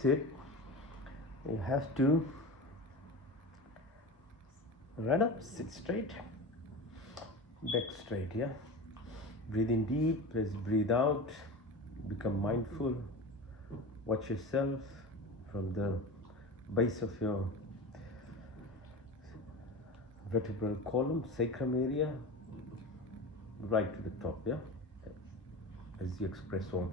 Sit, you have to run up, sit straight, back straight, yeah. Breathe in deep, let's breathe out, become mindful, watch yourself from the base of your vertebral column, sacrum area, right to the top, yeah. As you express on.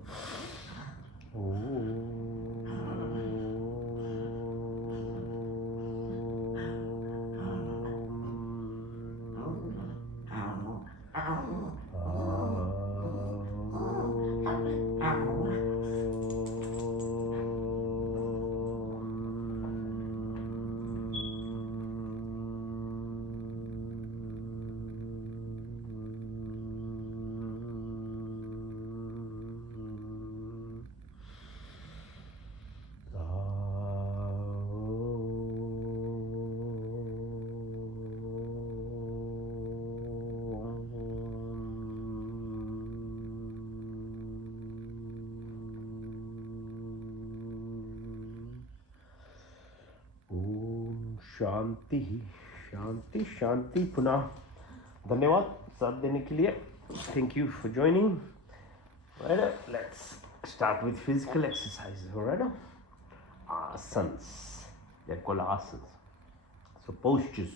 शांति शांति शांति पुनः धन्यवाद साथ देने के लिए thank you for joining. Right, let's start with physical exercises. All right, asanas, they're called asanas, so postures.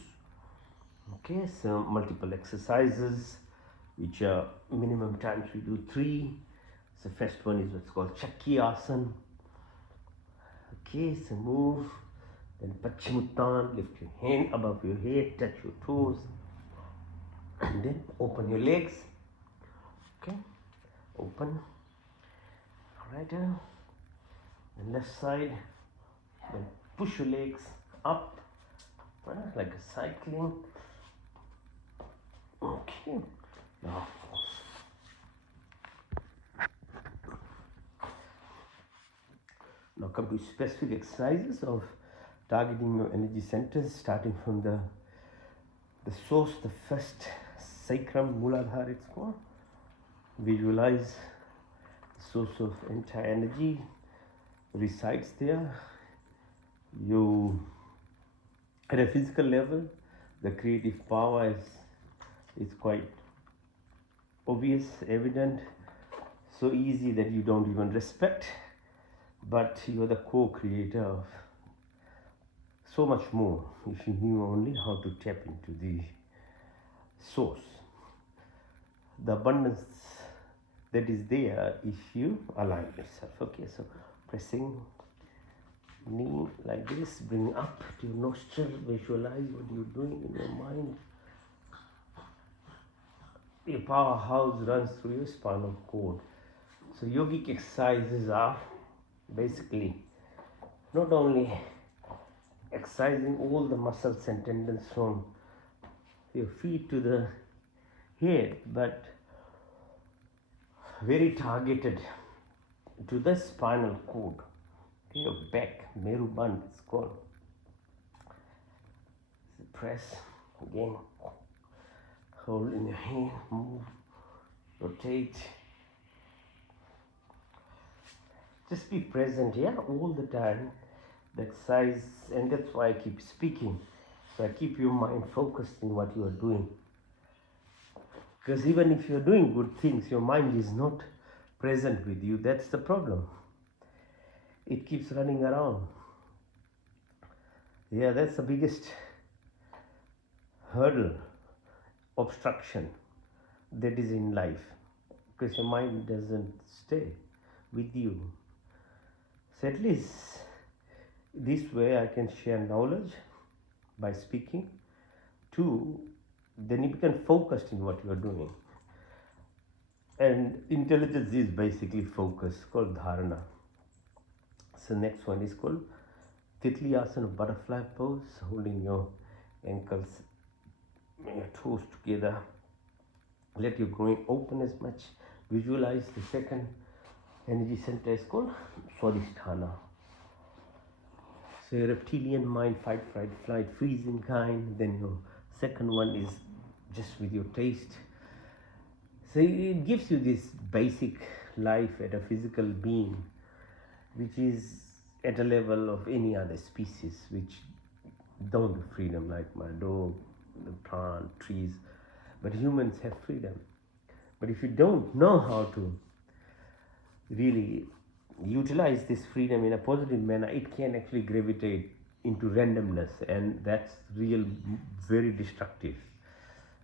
Okay, so multiple exercises which are minimum times we do 3. So first one is what's called Chakrasana. Okay, so move. Then Paschimottanasana, lift your hand above your head, touch your toes, and then open your legs. Okay, open. Right, the left side. Then push your legs up, right, like a cycling. Okay, now come to specific exercises of targeting your energy centers, starting from the source, the first sacrum, Muladhara it's called. Visualize the source of entire energy resides there. You, at a physical level, the creative power is quite obvious, evident, so easy that you don't even respect, but you're the co-creator of so much more if you knew only how to tap into the source, the abundance that is there if you align yourself. Okay, so pressing knee like this, bring up to your nostril, visualize what you're doing in your mind. Your powerhouse runs through your spinal cord. So yogic exercises are basically not only exercising all the muscles and tendons from your feet to the head, but very targeted to the spinal cord, your back, Meru Bandha it's called. So press again, hold in your hand, move, rotate. Just be present here all the time. The exercise, and that's why I keep speaking. So I keep your mind focused in what you are doing. Because even if you're doing good things, your mind is not present with you. That's the problem. It keeps running around. Yeah, that's the biggest hurdle, obstruction that is in life. Because your mind doesn't stay with you. So at least this way I can share knowledge by speaking. 2, then you become focused in what you are doing. And intelligence is basically focus, called dharana. So next one is called Titli Asana, butterfly pose, holding your ankles, your toes together. Let your groin open as much. Visualize the second energy center is called Swadhisthana. So your reptilian mind, fight, fright, flight, freezing kind. Then your second one is just with your taste. So it gives you this basic life at a physical being, which is at a level of any other species which don't have freedom, like my dog, the plant, trees. But humans have freedom. But if you don't know how to really utilize this freedom in a positive manner, it can actually gravitate into randomness, and that's real very destructive.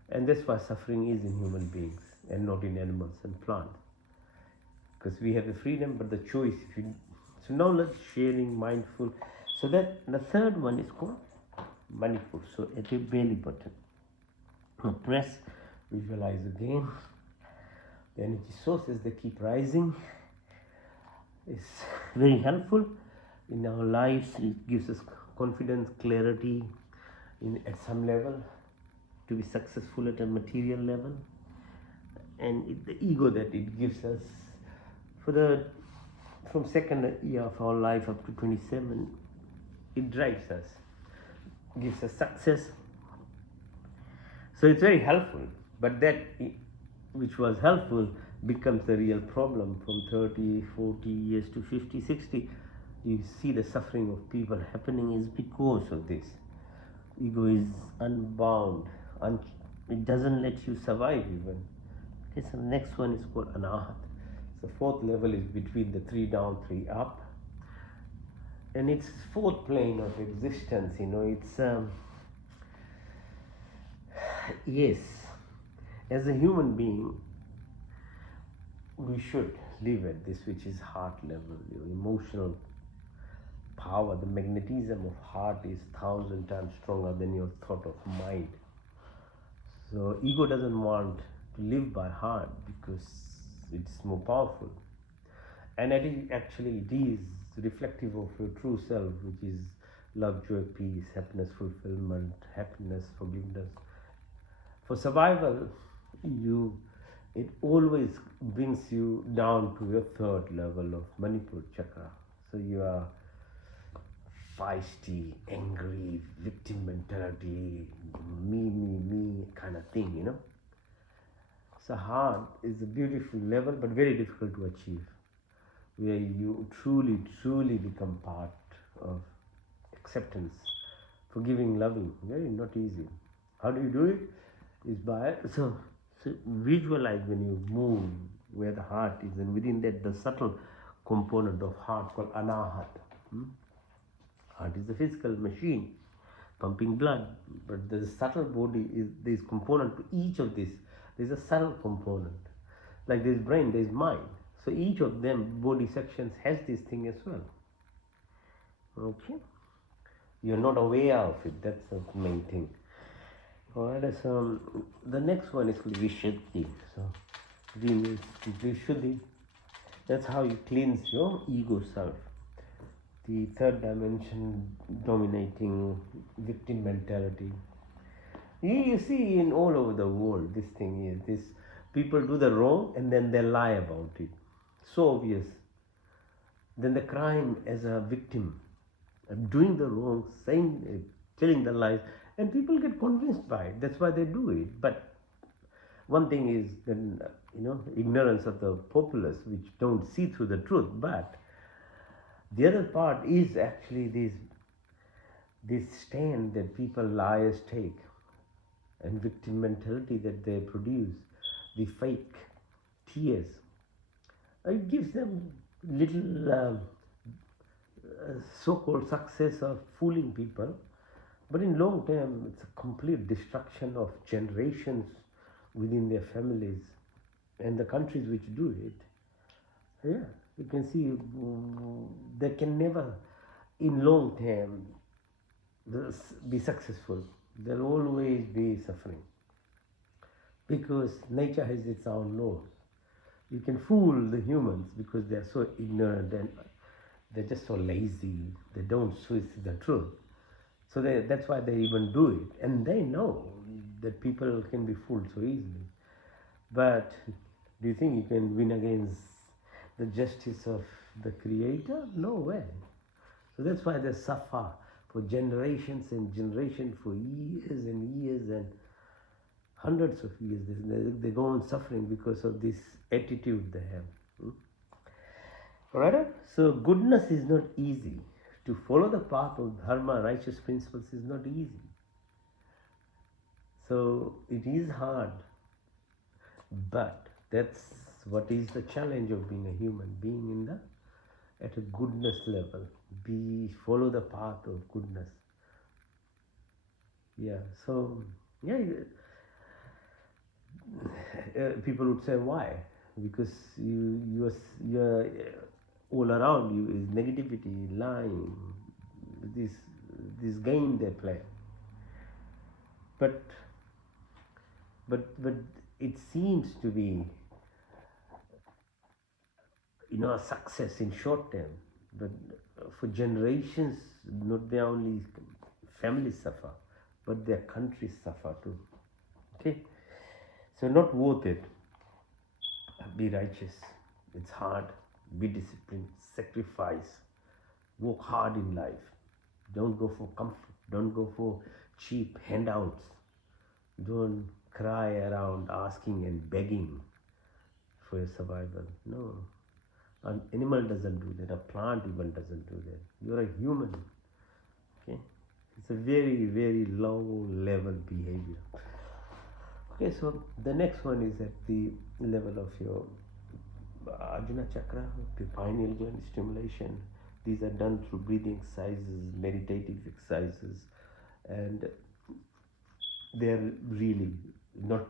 And that's why suffering is in human beings and not in animals and plants, because we have the freedom but the choice. If you, so knowledge sharing, mindful. So that the third one is called Manipur. So at your belly button, press, visualize again the energy sources. They keep rising. It's very helpful in our lives. It gives us confidence, clarity at some level to be successful at a material level, and the ego that it gives us from second year of our life up to 27, it drives us, gives us success. So it's very helpful, but that which was helpful becomes the real problem from 30, 40 years to 50, 60. You see the suffering of people happening is because of this. Ego is unbound, it doesn't let you survive even. Okay, so the next one is called Anahat. So fourth level is between the 3 down, 3 up. And it's fourth plane of existence, it's yes, as a human being, we should live at this, which is heart level, your emotional power. The magnetism of heart is 1,000 times stronger than your thought of mind. So ego doesn't want to live by heart because it's more powerful. And it is reflective of your true self, which is love, joy, peace, happiness, fulfillment, happiness, forgiveness. For survival, it always brings you down to your third level of Manipur chakra. So you are feisty, angry, victim mentality, me kind of thing, So heart is a beautiful level, but very difficult to achieve, where you truly become part of acceptance, forgiving, loving. Very not easy. How do you do it? Is by so visualize when you move where the heart is, and within that the subtle component of heart called Anahat. Heart is the physical machine pumping blood, but the subtle body is this component to each of this. There's a subtle component, like there's brain, there's mind. So each of them body sections has this thing as well. Okay, you're not aware of it. That's the main thing. Alright, so the next one is Vishuddhi. So V means Vishuddhi. That's how you cleanse your ego self. The third dimension, dominating victim mentality. You see in all over the world, this thing is this: people do the wrong and then they lie about it. So obvious. Then the crime as a victim, doing the wrong, saying, telling the lies, and people get convinced by it. That's why they do it. But one thing is then ignorance of the populace, which don't see through the truth. But the other part is actually this stand that people liars take, and victim mentality that they produce, the fake tears. It gives them little so-called success of fooling people, but in long term it's a complete destruction of generations within their families and the countries which do it. Yeah, you can see they can never in long term be successful. There'll always be suffering because nature has its own laws. You can fool the humans because they're so ignorant and they're just so lazy. They don't see the truth. So that's why they even do it. And they know that people can be fooled so easily. But do you think you can win against the justice of the Creator? No way. So that's why they suffer for generations and generations, for years and years and hundreds of years. They go on suffering because of this attitude they have. Alright? So goodness is not easy. To follow the path of dharma, righteous principles, is not easy. So it is hard. But that's what is the challenge of being a human, being in the at a goodness level. Follow the path of goodness. Yeah. So yeah, people would say why? Because you're all around you is negativity, lying, this game they play. But it seems to be a success in short term, but for generations, not their only families suffer, but their countries suffer too. Okay, so not worth it. Be righteous. It's hard. Be disciplined. Sacrifice. Work hard in life. Don't go for comfort. Don't go for cheap handouts. Don't cry around asking and begging for your survival. No. An animal doesn't do that. A plant even doesn't do that. You're a human. Okay? It's a very, very low level behavior. Okay, so the next one is at the level of your Ajna Chakra, the pineal gland stimulation. These are done through breathing exercises, meditative exercises, and they're really not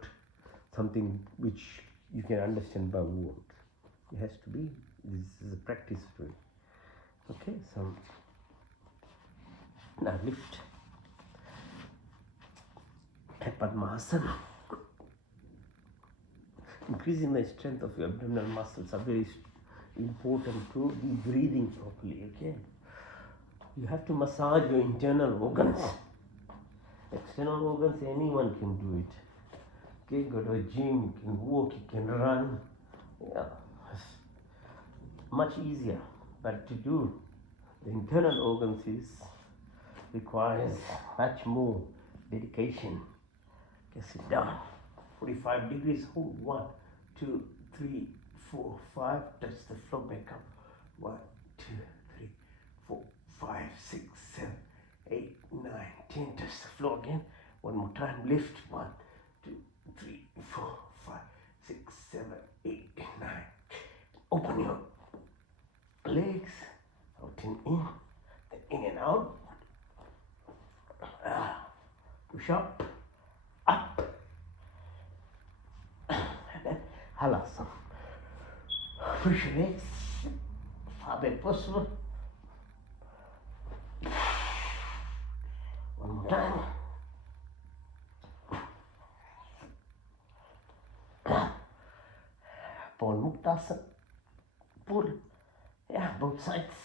something which you can understand by words. It has to be, this is a practice to it. Okay, so now lift. Padmasana. Increasing the strength of your abdominal muscles are very important to be breathing properly. Okay, you have to massage your internal organs. External organs, anyone can do it. Okay, go to a gym, you can walk, you can run. Yeah, it's much easier. But to do the internal organs requires much more dedication. Okay, sit down. 45 degrees, hold 1, 2, 3, 4, 5, touch the floor, back up. 1, 2, 3, 4, 5, 6, 7, 8, 9, 10, touch the floor again. One more time, lift. 1, 2, 3, 4, 5, 6, 7, 8, 9. Open your legs, out and in and out. Push up, up. Halasana. Push your legs far back possible. One more time. Pawan Muktasana. Pull. Yeah, both sides.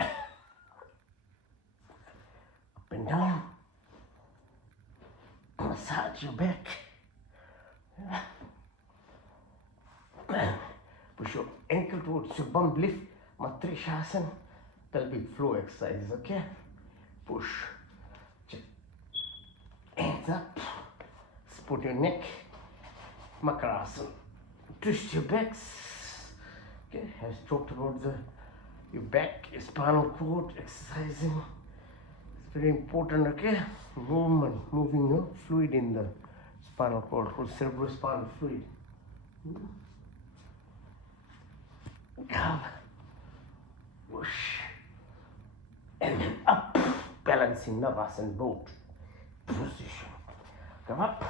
Up and down. Massage your back. Push your ankle towards your bum, lift. Matrishasana. Pelvic floor exercise, okay? Push. Hands up. Support your neck. Makarasana. Twist your backs. Okay, as talked about your back, your spinal cord exercising. It's very important, okay? Movement, moving your fluid in the spinal cord, called cerebrospinal fluid. Come, push, and then up, balancing Navasana boat position. Come up,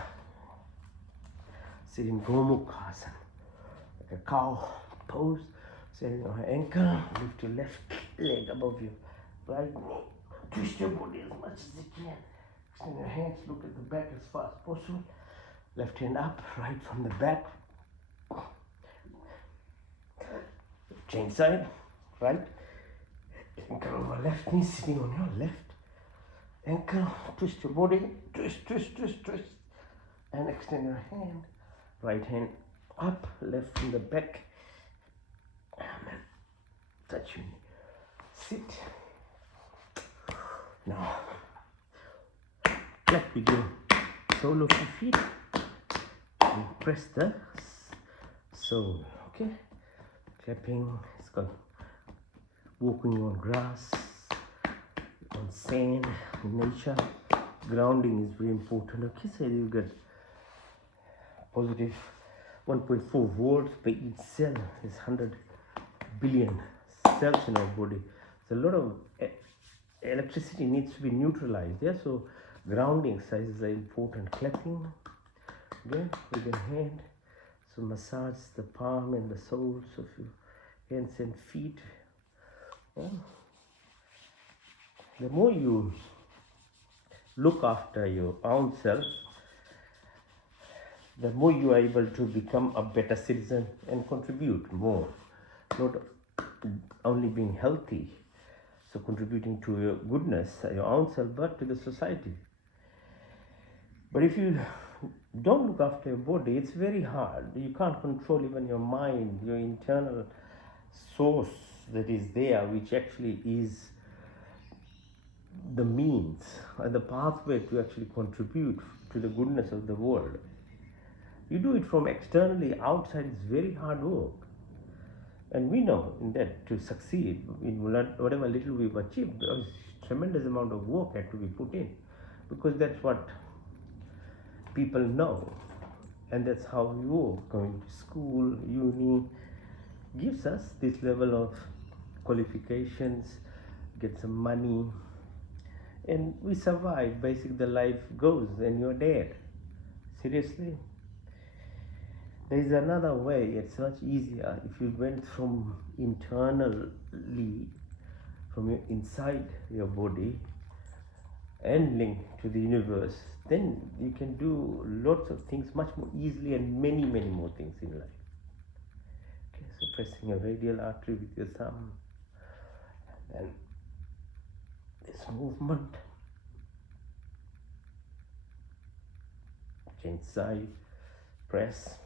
sit in Gomukhasana, like a cow pose. Sit on your ankle, lift your left leg above your right knee. Twist your body as much as you can. Extend your hands, look at the back as far as possible. Left hand up, right from the back. Change side, right. Ankle over left knee, sitting on your left ankle. Twist your body, twist, twist, twist, twist. And extend your hand. Right hand up, left from the back. And touch your knee. Sit. Now, clap with your sole of your feet and press the sole. Okay, clapping. It's called walking on grass, on sand, in nature. Grounding is very important. Okay, so you get positive 1.4 volts per each cell. Is 100 billion cells in our body. So a lot of electricity needs to be neutralized. Yeah, so grounding exercises are important. Clapping again with your hand. So massage the palm and the soles of your hands and feet. Yeah. The more you look after your own self, the more you are able to become a better citizen and contribute more. Not only being healthy, so contributing to your goodness, your own self, but to the society. But if you don't look after your body, it's very hard. You can't control even your mind, your internal source that is there, which actually is the means and the pathway to actually contribute to the goodness of the world. You do it from externally, outside, it's very hard work. And we know in that to succeed in whatever little we've achieved, a tremendous amount of work had to be put in, because that's what people know, and that's how we work. Going to school, uni, gives us this level of qualifications, get some money, and we survive. Basically, the life goes, and you're dead. Seriously. There is another way. It's much easier if you went from internally, from your inside your body, and link to the universe. Then you can do lots of things much more easily, and many more things in life. Okay, so pressing a radial artery with your thumb, and this movement. Change side, press.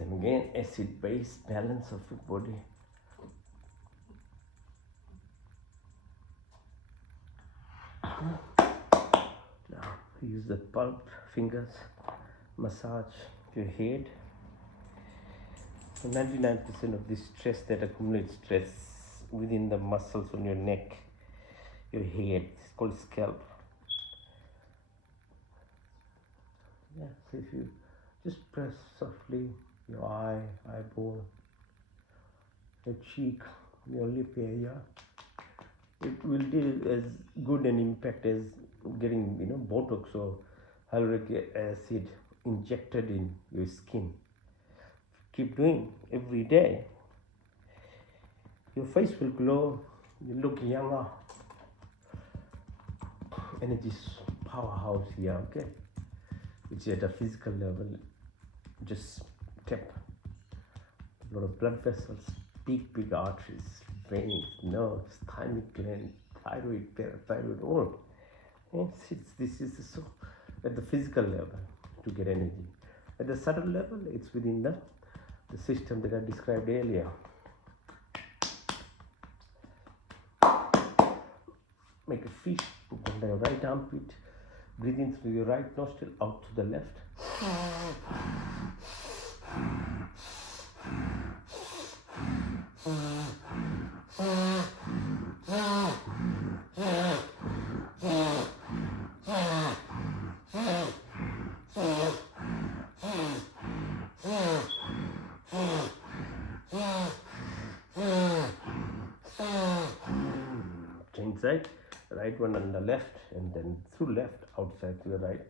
And again, acid base balance of your body. Now use the palm fingers, massage your head. So 99% of this stress that accumulates stress within the muscles on your neck, your head, it's called scalp. Yeah, so if you just press softly your eye, eyeball, your cheek, your lip area, it will do as good an impact as getting Botox or hyaluronic acid injected in your skin. Keep doing every day. Your face will glow, you look younger. Energy powerhouse here, okay? Which is at a physical level, just tap. A lot of blood vessels, big arteries, veins, nerves, thymic gland, thyroid, parathyroid, all. This is so at the physical level to get energy. At the subtle level, it's within the system that I described earlier. Make a fish, put under your right armpit, breathe in through your right nostril, out to the left. Change side, right one on the left, and then through left, outside to the right.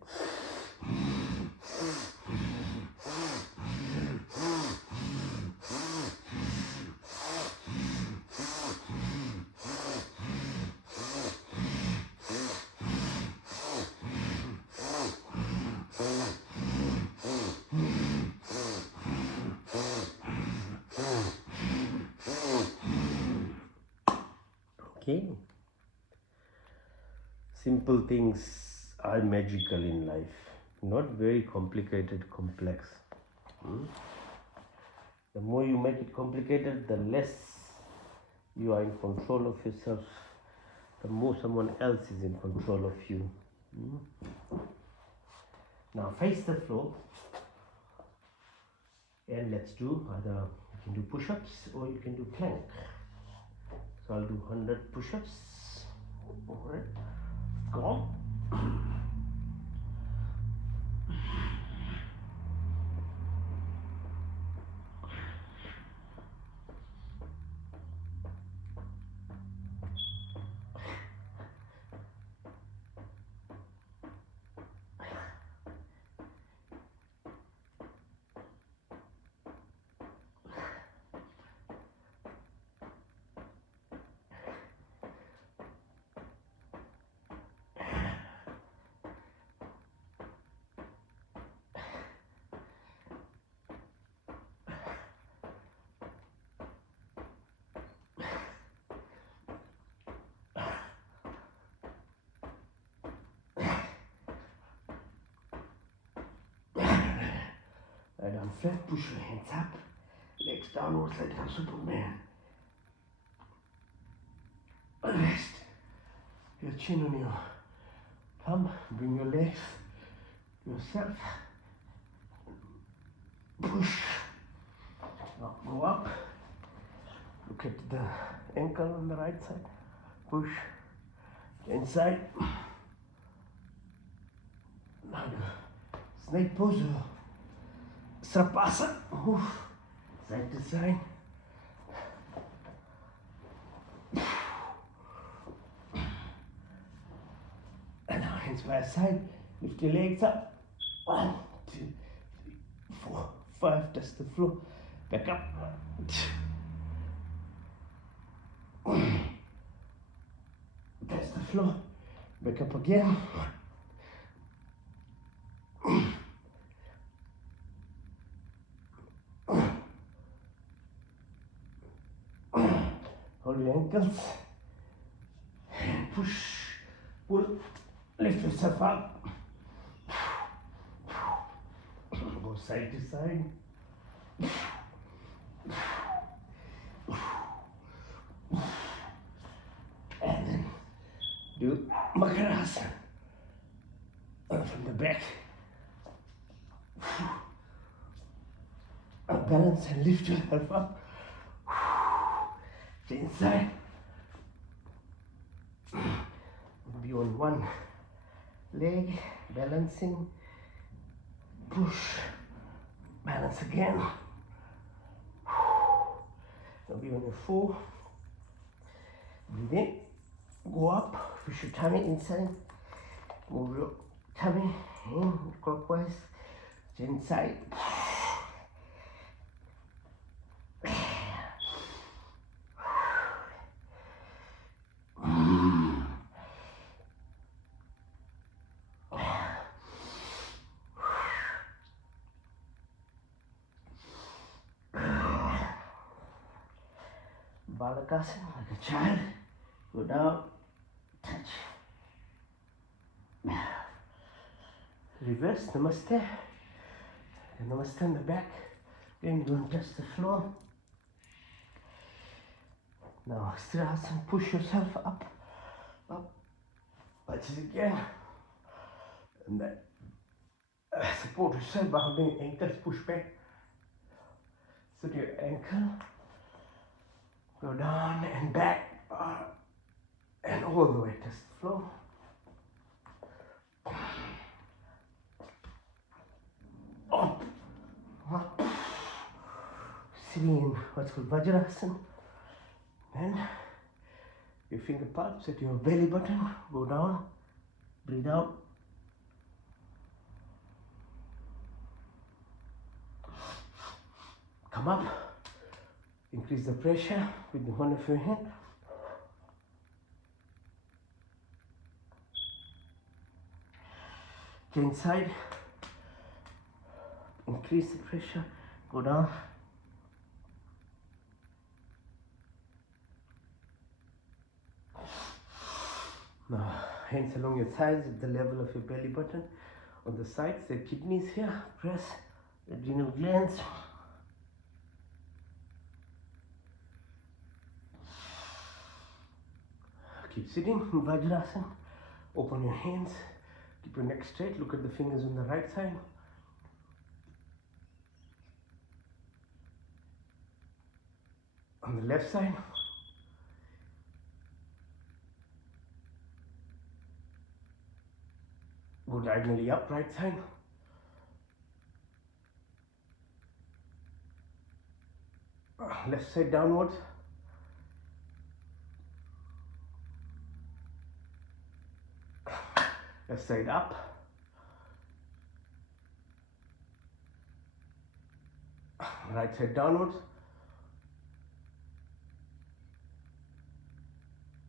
Okay. Simple things are magical in life, not very complicated, complex. The more you make it complicated, the less you are in control of yourself, the more someone else is in control of you. Now face the floor, And let's do either you can do push-ups or you can do plank. So I'll do 100 push-ups. All right, go on. Right arm flat, push your hands up, legs downwards like a Superman. Rest your chin on your thumb, bring your legs to yourself. Push. Now go up. Look at the ankle on the right side. Push. Inside. Now the snake pose. Srapasa. Move side to side. And now hands by side. Lift your legs up. 1, 2, 3, 4, 5. Touch the floor. Back up. 1, 2. Touch the floor. Back up again. Hold your ankles and push, pull, lift yourself up. Go side to side. And then do Makarasana from the back. Balance and lift yourself up. Stay inside. Be on one leg, balancing. Push. Balance again. Now be on your 4. Breathe in. Go up. Push your tummy inside. Move your tummy in clockwise. Stay inside. Balakasana like a child. Go down, touch. Reverse namaste. And namaste in the back. Then don't touch the floor. Now Sthirasana, push yourself up, up. Touch it again. And then support yourself behind the ankles, push back. So your ankle. Go down and back and all the way to the floor. Up, up. Sitting in what's called Vajrasana. Then your finger palms at your belly button. Go down, breathe out. Come up. Increase the pressure with the one of your hand. Go inside. Increase the pressure. Go down. Now, hands along your thighs at the level of your belly button. On the sides, the kidneys here. Press adrenal glands. Keep sitting in Vajrasana. Open your hands. Keep your neck straight. Look at the fingers on the right side. On the left side, go diagonally up, right side. Left side downwards. Left side up. Right side downwards.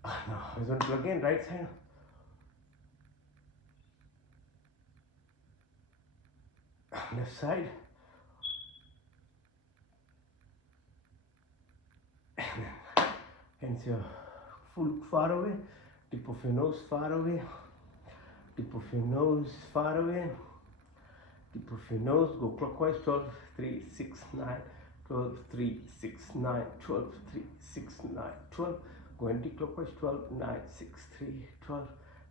Now horizontal again, right side. Left side. Hands your full far away. Tip of your nose far away. Tip of your nose far away. Tip of your nose, go clockwise. 12, 3, 6, 9. 12, 3, 6, 9. 12, 3, 6, 9. 12. Go anti-clockwise. 12, 9, 6, 3. 12,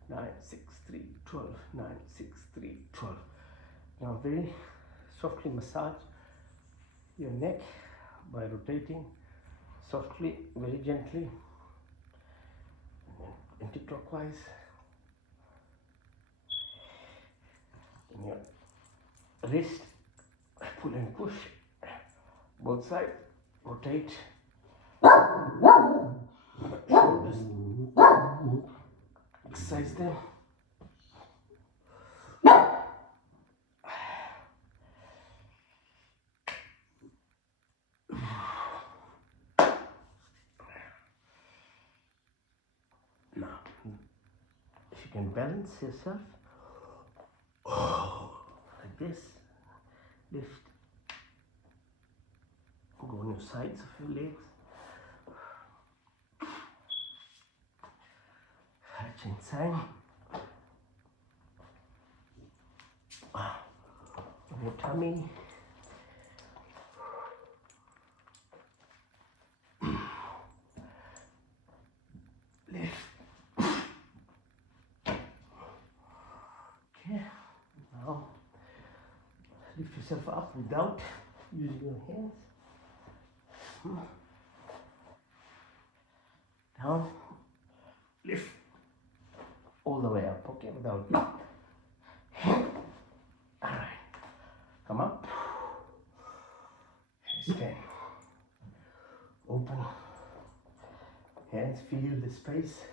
9, 6, 3. 12, 9, 6, 3. 12. Now very softly massage your neck by rotating softly, very gently, anti-clockwise. In your wrist, pull and push, both sides, rotate. Shoulders, exercise them. Now, if you can balance yourself like this, lift, go on your sides of your legs, hatch inside, on your tummy, lift. Okay, now lift yourself up without using your hands. Down, lift all the way up, okay, without. Alright, come up, stand, open, hands feel the space,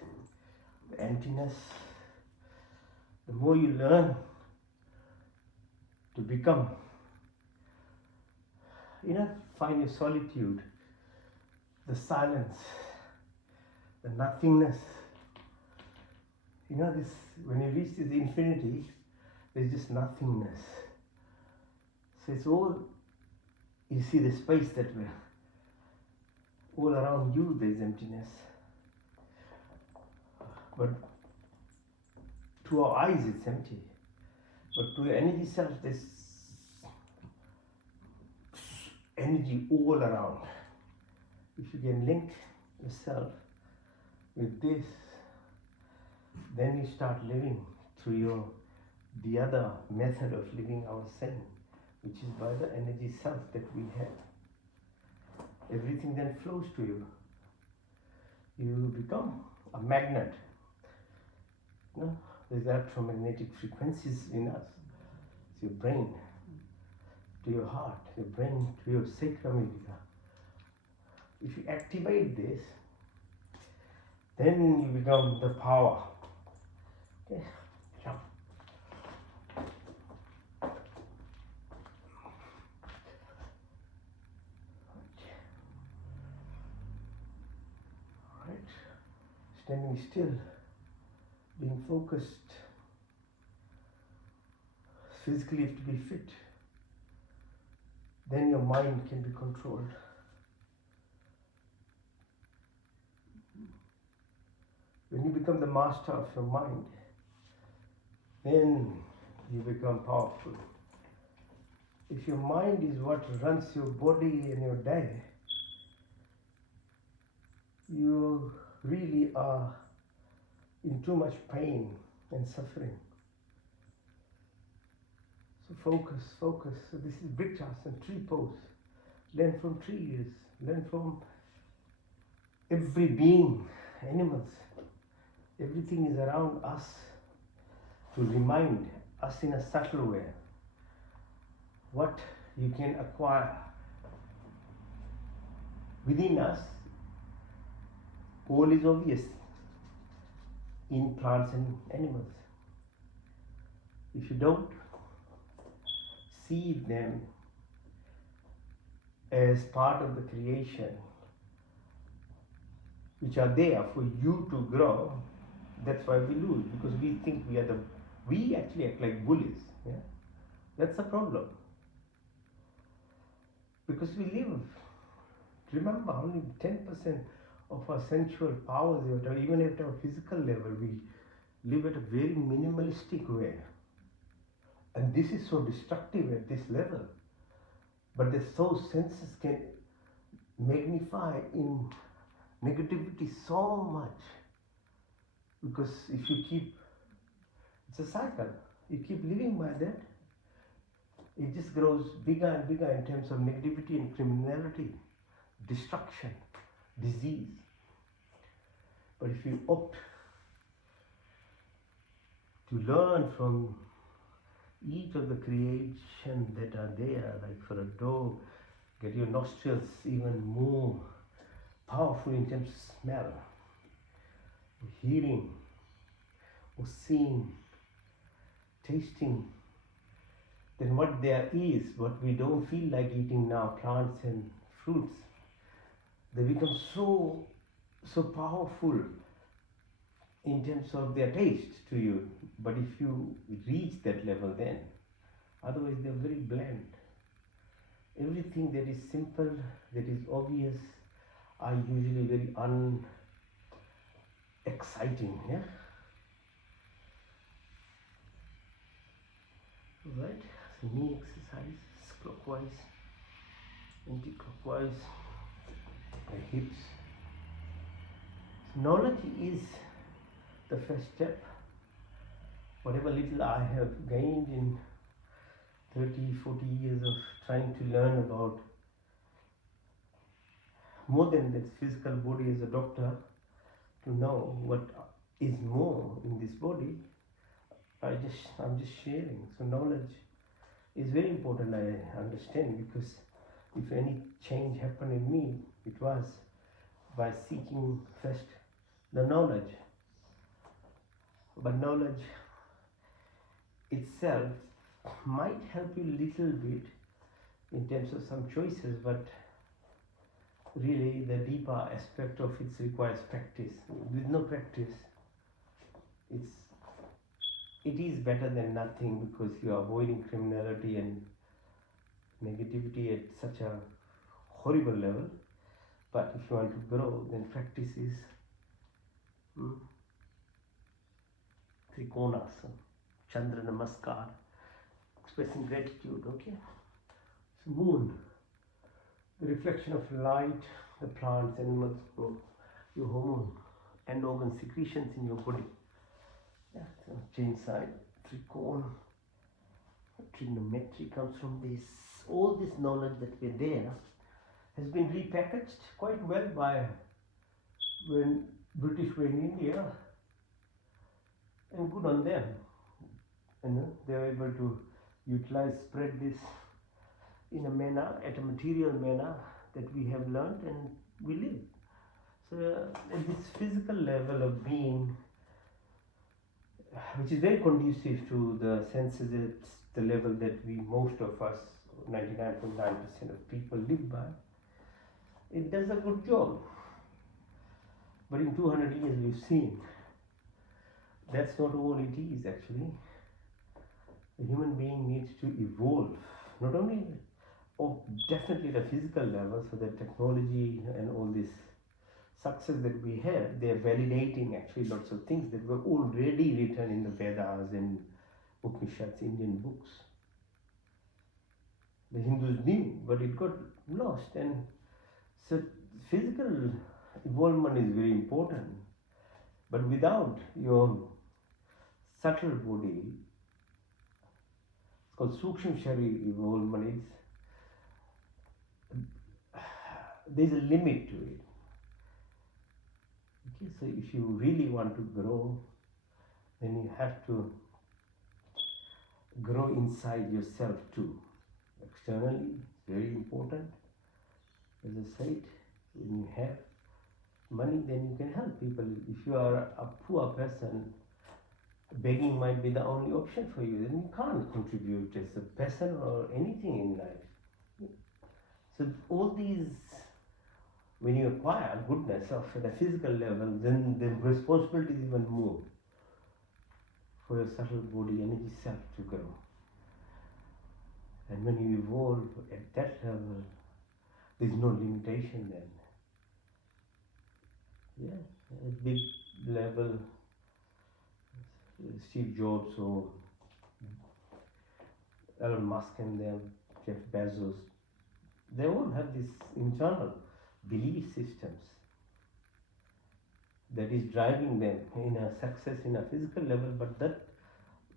the emptiness. The more you learn to become, find your solitude, the silence, the nothingness. This, when you reach this infinity, there's just nothingness. So it's all, you see the space that we're, all around you there's emptiness. But to our eyes it's empty. But to your energy self there's energy all around. If you can link yourself with this, then you start living through the other method of living our Zen, which is by the energy self that we have. Everything then flows to you. You become a magnet. There's electromagnetic frequencies in us. It's your brain to your heart, your brain to your sacrum area. If you activate this, then you become the power. Okay, jump. Alright, standing still, being focused. Physically you have to be fit. Then your mind can be controlled. When you become the master of your mind, then you become powerful. If your mind is what runs your body and your day, you really are in too much pain and suffering. So focus, focus. So this is Brikshasan, tree pose. Learn from trees, learn from every being, animals, everything is around us to remind us in a subtle way what you can acquire within us. All is obvious in plants and animals. If you don't see them as part of the creation, which are there for you to grow, that's why we lose, because we think we actually act like bullies. Yeah? That's the problem. Because we live, remember, only 10% of our sensual powers, even at our physical level, we live at a very minimalistic way. And this is so destructive at this level. But those senses can magnify in negativity so much. Because if you keep, it's a cycle, you keep living by that, it just grows bigger and bigger in terms of negativity and criminality, destruction, disease. But if you opt to learn from each of the creation that are there, like for a dog, get your nostrils even more powerful in terms of smell, or hearing, or seeing, tasting, then what there is, what we don't feel like eating now, plants and fruits, they become so powerful in terms of their taste to you. But if you reach that level, then otherwise they're very bland. Everything that is simple, that is obvious, are usually very unexciting. Yeah. Right. So knee exercise, clockwise, anti-clockwise, the hips. So knowledge is the first step. Whatever little I have gained in 30, 40 years of trying to learn about more than this physical body as a doctor, to know what is more in this body, I'm just sharing. So knowledge is very important, I understand, because if any change happened in me, it was by seeking first the knowledge. But knowledge itself might help you a little bit in terms of some choices, but really the deeper aspect of it requires practice. With no practice, it is better than nothing, because you are avoiding criminality and negativity at such a horrible level. But if you want to grow, then practice is Trikonasana, Chandra Namaskar, expressing gratitude. Okay, so moon, the reflection of light, the plants, animals, your hormone and organ secretions in your body. Yeah, so change side, Trikona, trigonometry comes from this. All this knowledge that we're there has been repackaged quite well by when British were in India, and good on them. They were able to utilize, spread this in a manner, at a material manner that we have learned and we live. So at this physical level of being, which is very conducive to the senses, it's the level that most of us, 99.9% of people live by, it does a good job. But in 200 years we've seen that's not all it is actually. The human being needs to evolve, not only definitely the physical level, so that technology and all this success that we have, they are validating actually lots of things that were already written in the Vedas and Upanishads, Indian books. The Hindus knew, but it got lost. And so physical evolvement is very important. But without your subtle body, it's called Sukshma Sharir evolvement, there's a limit to it. Okay, so if you really want to grow, then you have to grow inside yourself too. Externally, it's very important. As I said, when you have money, then you can help people. If you are a poor person, begging might be the only option for you. Then you can't contribute as a person or anything in life. So all these, when you acquire goodness of at a physical level, then the responsibility is even more for your subtle body energy self to grow. And when you evolve at that level, there's no limitation then. Yeah, at big level, Steve Jobs or Elon Musk and them, Jeff Bezos, they all have this internal belief systems that is driving them in a success in a physical level, but that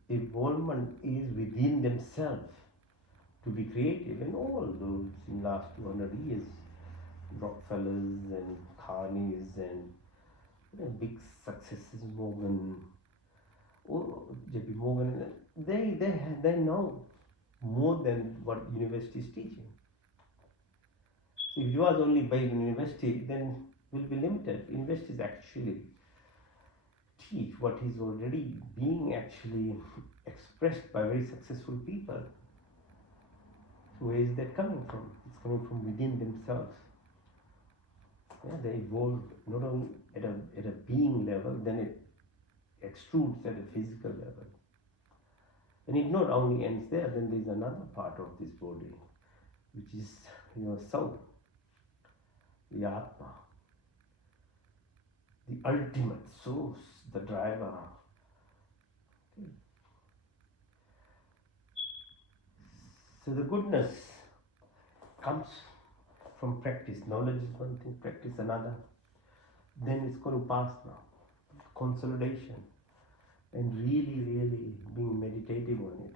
involvement is within themselves to be creative. And all those in last 200 years, Rockefellers and Carneys and big successes, Morgan, or JP Morgan, they know more than what university is teaching. So if you are only by university, then will be limited. Universities actually teach what is already being actually expressed by very successful people. So where is that coming from? It's coming from within themselves. Yeah, they evolve not only at a being level, then it extrudes at a physical level. And it not only ends there, then there is another part of this body, which is your soul, the Atma, the ultimate source, the driver. Okay. So the goodness comes from practice. Knowledge is one thing, practice another. Then it's called upasana, consolidation, and really, really being meditative on it.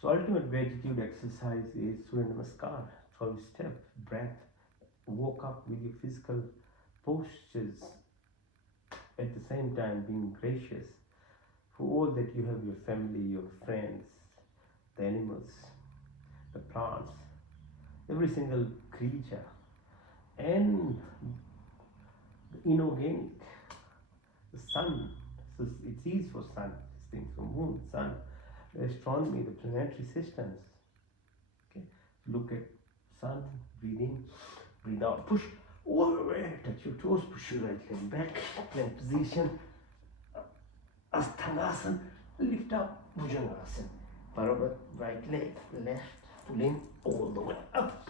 So ultimate gratitude exercise is Surya Namaskar, 12-step breath. Walk up with your physical postures, at the same time being gracious for all that you have, your family, your friends, the animals, the plants, every single creature, and the inorganic, the sun. So it's easy for sun, these things, for moon, sun, the astronomy, the planetary systems. Okay, look at sun, breathe in, breathe out, push all the way, touch your toes, push your right leg back, plank position, Asthanasana, lift up, Bhujangasana, Paravat, right leg, left, pull in, all the way up.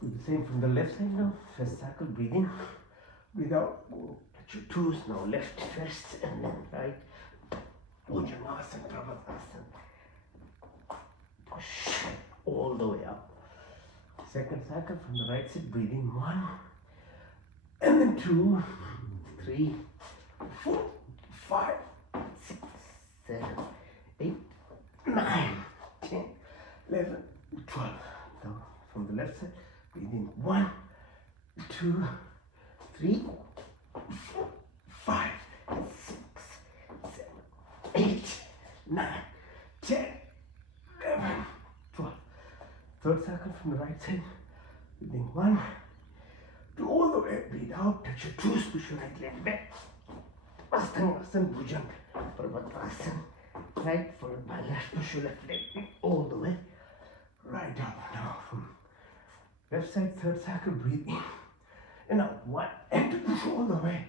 Do the same from the left side now, first cycle, breathe in, breathe out, touch your toes, now left first and then right, Bhujangasana, Prabhatasana, push all the way up. Second cycle from the right side, breathe in 1, and then 2, 3, 4, 5, 6, 7, 8, 9, 10, 11, 12. Now from the left side, breathe in 1, 2, 3, 4, 5, 6, 7, 8, 9, 10, 11, 12. Third cycle from the right side, breathe in 1, 2, all the way, breathe out, touch your toes, push your right leg back. Asthanasana, Bhujanga, Prabhatasana, right followed by left, push your left leg in all the way, right up. Now from left side, third cycle, breathe in, and out, 1, and 2, push all the way,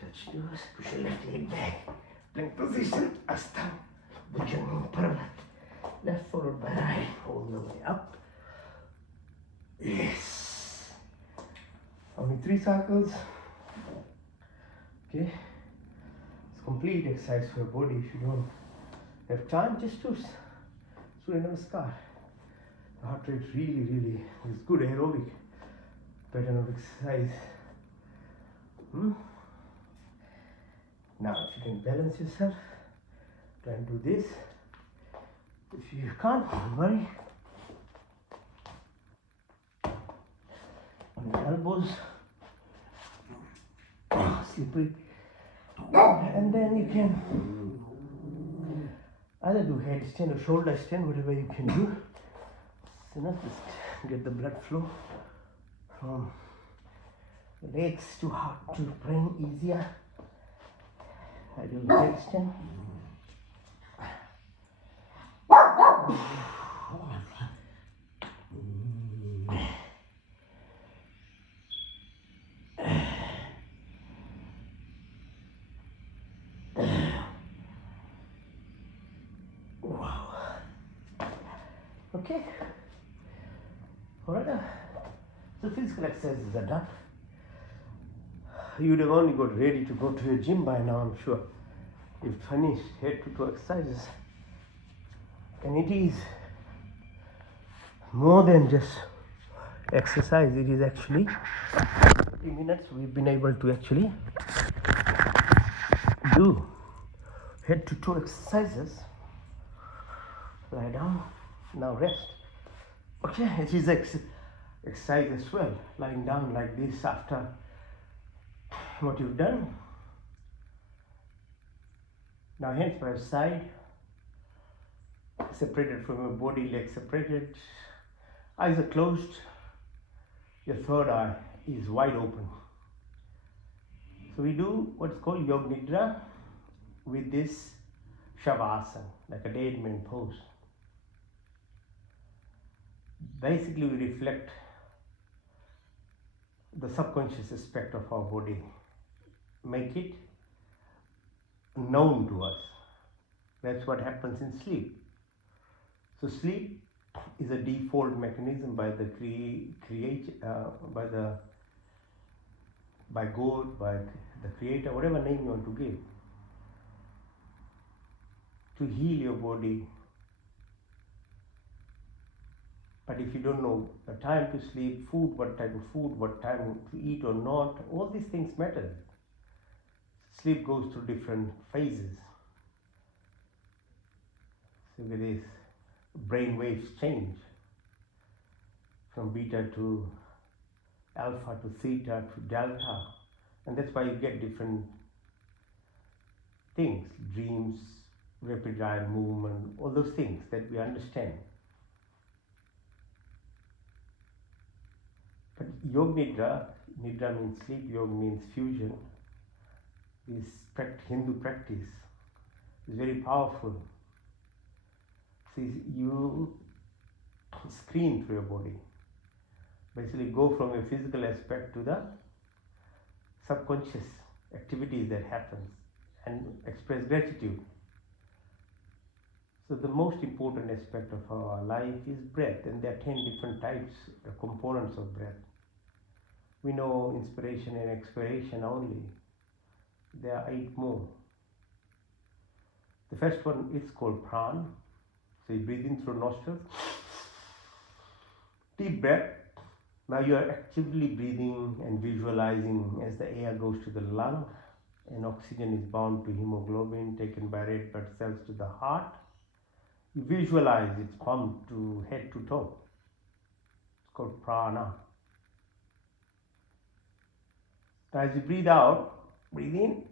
touch toes, push your left leg back, plank position, Asthana, Bhujanga, Prabhat, left followed by right, all the way up. Yes. Only 3 cycles. Okay. It's complete exercise for your body. If you don't have time, just do Surya Namaskar. The heart rate really is good aerobic pattern of exercise. Now, if you can balance yourself, try and do this. If you can't, don't worry. On your elbows, slippery. And then you can either do headstand or shoulder stand, whatever you can do. So just get the blood flow from legs to heart to brain easier. I do headstand. Wow. Okay. Alright. So physical exercises are done. You'd have only got ready to go to your gym by now, I'm sure. You've finished head to toe exercises. And it is more than just exercise, it is actually 30 minutes we've been able to actually do head to toe exercises. Lie down, now rest. Okay, it is exercise as well, lying down like this after what you've done. Now hands by your side, separated from your body, legs separated, eyes are closed, your third eye is wide open. So we do what's called Yoga Nidra with this Shavasana, like a dead man pose. Basically we reflect the subconscious aspect of our body, make it known to us. That's what happens in sleep. So sleep is a default mechanism by the by God, by the Creator, whatever name you want to give, to heal your body. But if you don't know the time to sleep, food, what type of food, what time to eat or not, all these things matter. Sleep goes through different phases. So with this, brain waves change from beta to alpha to theta to delta, and that's why you get different things, dreams, rapid eye movement, all those things that we understand. But Yoga Nidra, Nidra means sleep, Yoga means fusion. This Hindu practice is very powerful. See, you screen through your body. Basically go from your physical aspect to the subconscious activities that happens and express gratitude. So the most important aspect of our life is breath, and there are 10 different types, components of breath. We know inspiration and expiration only. There are 8 more. The first one is called prana. So you breathe in through nostrils. Deep breath. Now you are actively breathing and visualizing as the air goes to the lung and oxygen is bound to hemoglobin taken by red blood cells to the heart. You visualize it's pumped to head to toe. It's called prana. Now as you breathe out, breathe in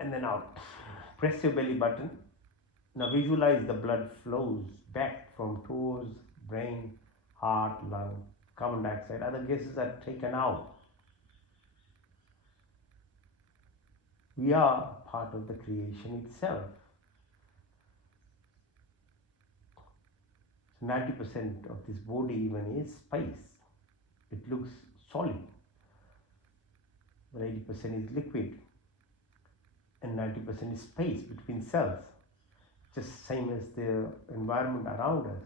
and then out. Press your belly button. Now visualize the blood flows back from toes, brain, heart, lung, carbon dioxide. Other gases are taken out. We are part of the creation itself. 90% of this body even is space. It looks solid, but 80% is liquid, and 90% is space between cells, just same as the environment around us.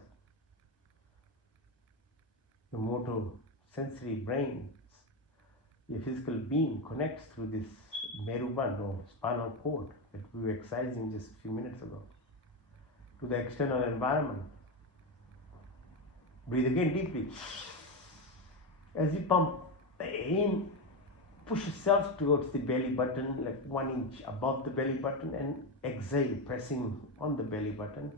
Your motor, sensory brains, your physical being connects through this meruband or spinal cord that we were exercising just a few minutes ago to the external environment. Breathe again deeply. As you pump in, push yourself towards the belly button, like 1 inch above the belly button, and exhale, pressing on the belly button.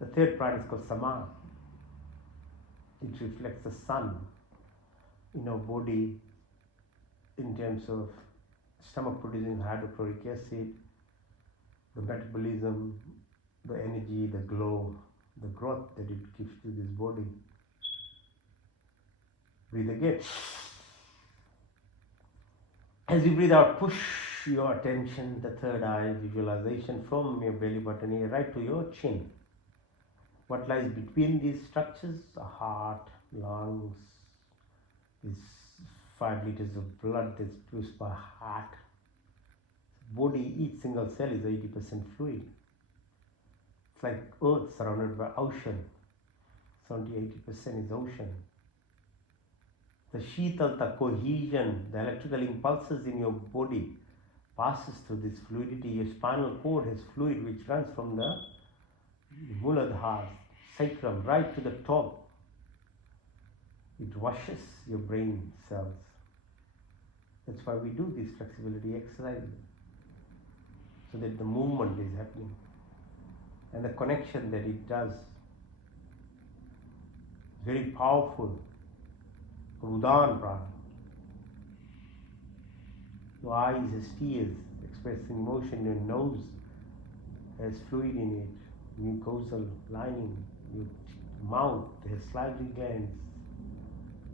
The third prana is called sama. It reflects the sun in our body, in terms of stomach producing hydrochloric acid, the metabolism, the energy, the glow, the growth that it gives to this body. Breathe again. As you breathe out, push your attention, the third eye, visualization from your belly button here right to your chin. What lies between these structures? The heart, lungs, is 5 liters of blood that's produced by heart. Body, each single cell is 80% fluid. It's like earth surrounded by ocean. 70-80% is ocean. The Shitalta cohesion, the electrical impulses in your body passes through this fluidity. Your spinal cord has fluid which runs from the Muladhara, sacrum, right to the top. It washes your brain cells. That's why we do these flexibility exercises, so that the movement is happening. And the connection that it does is very powerful. Udan Prana. Your eyes has tears expressing emotion, your nose has fluid in it, mucosal lining, your mouth has salivary glands.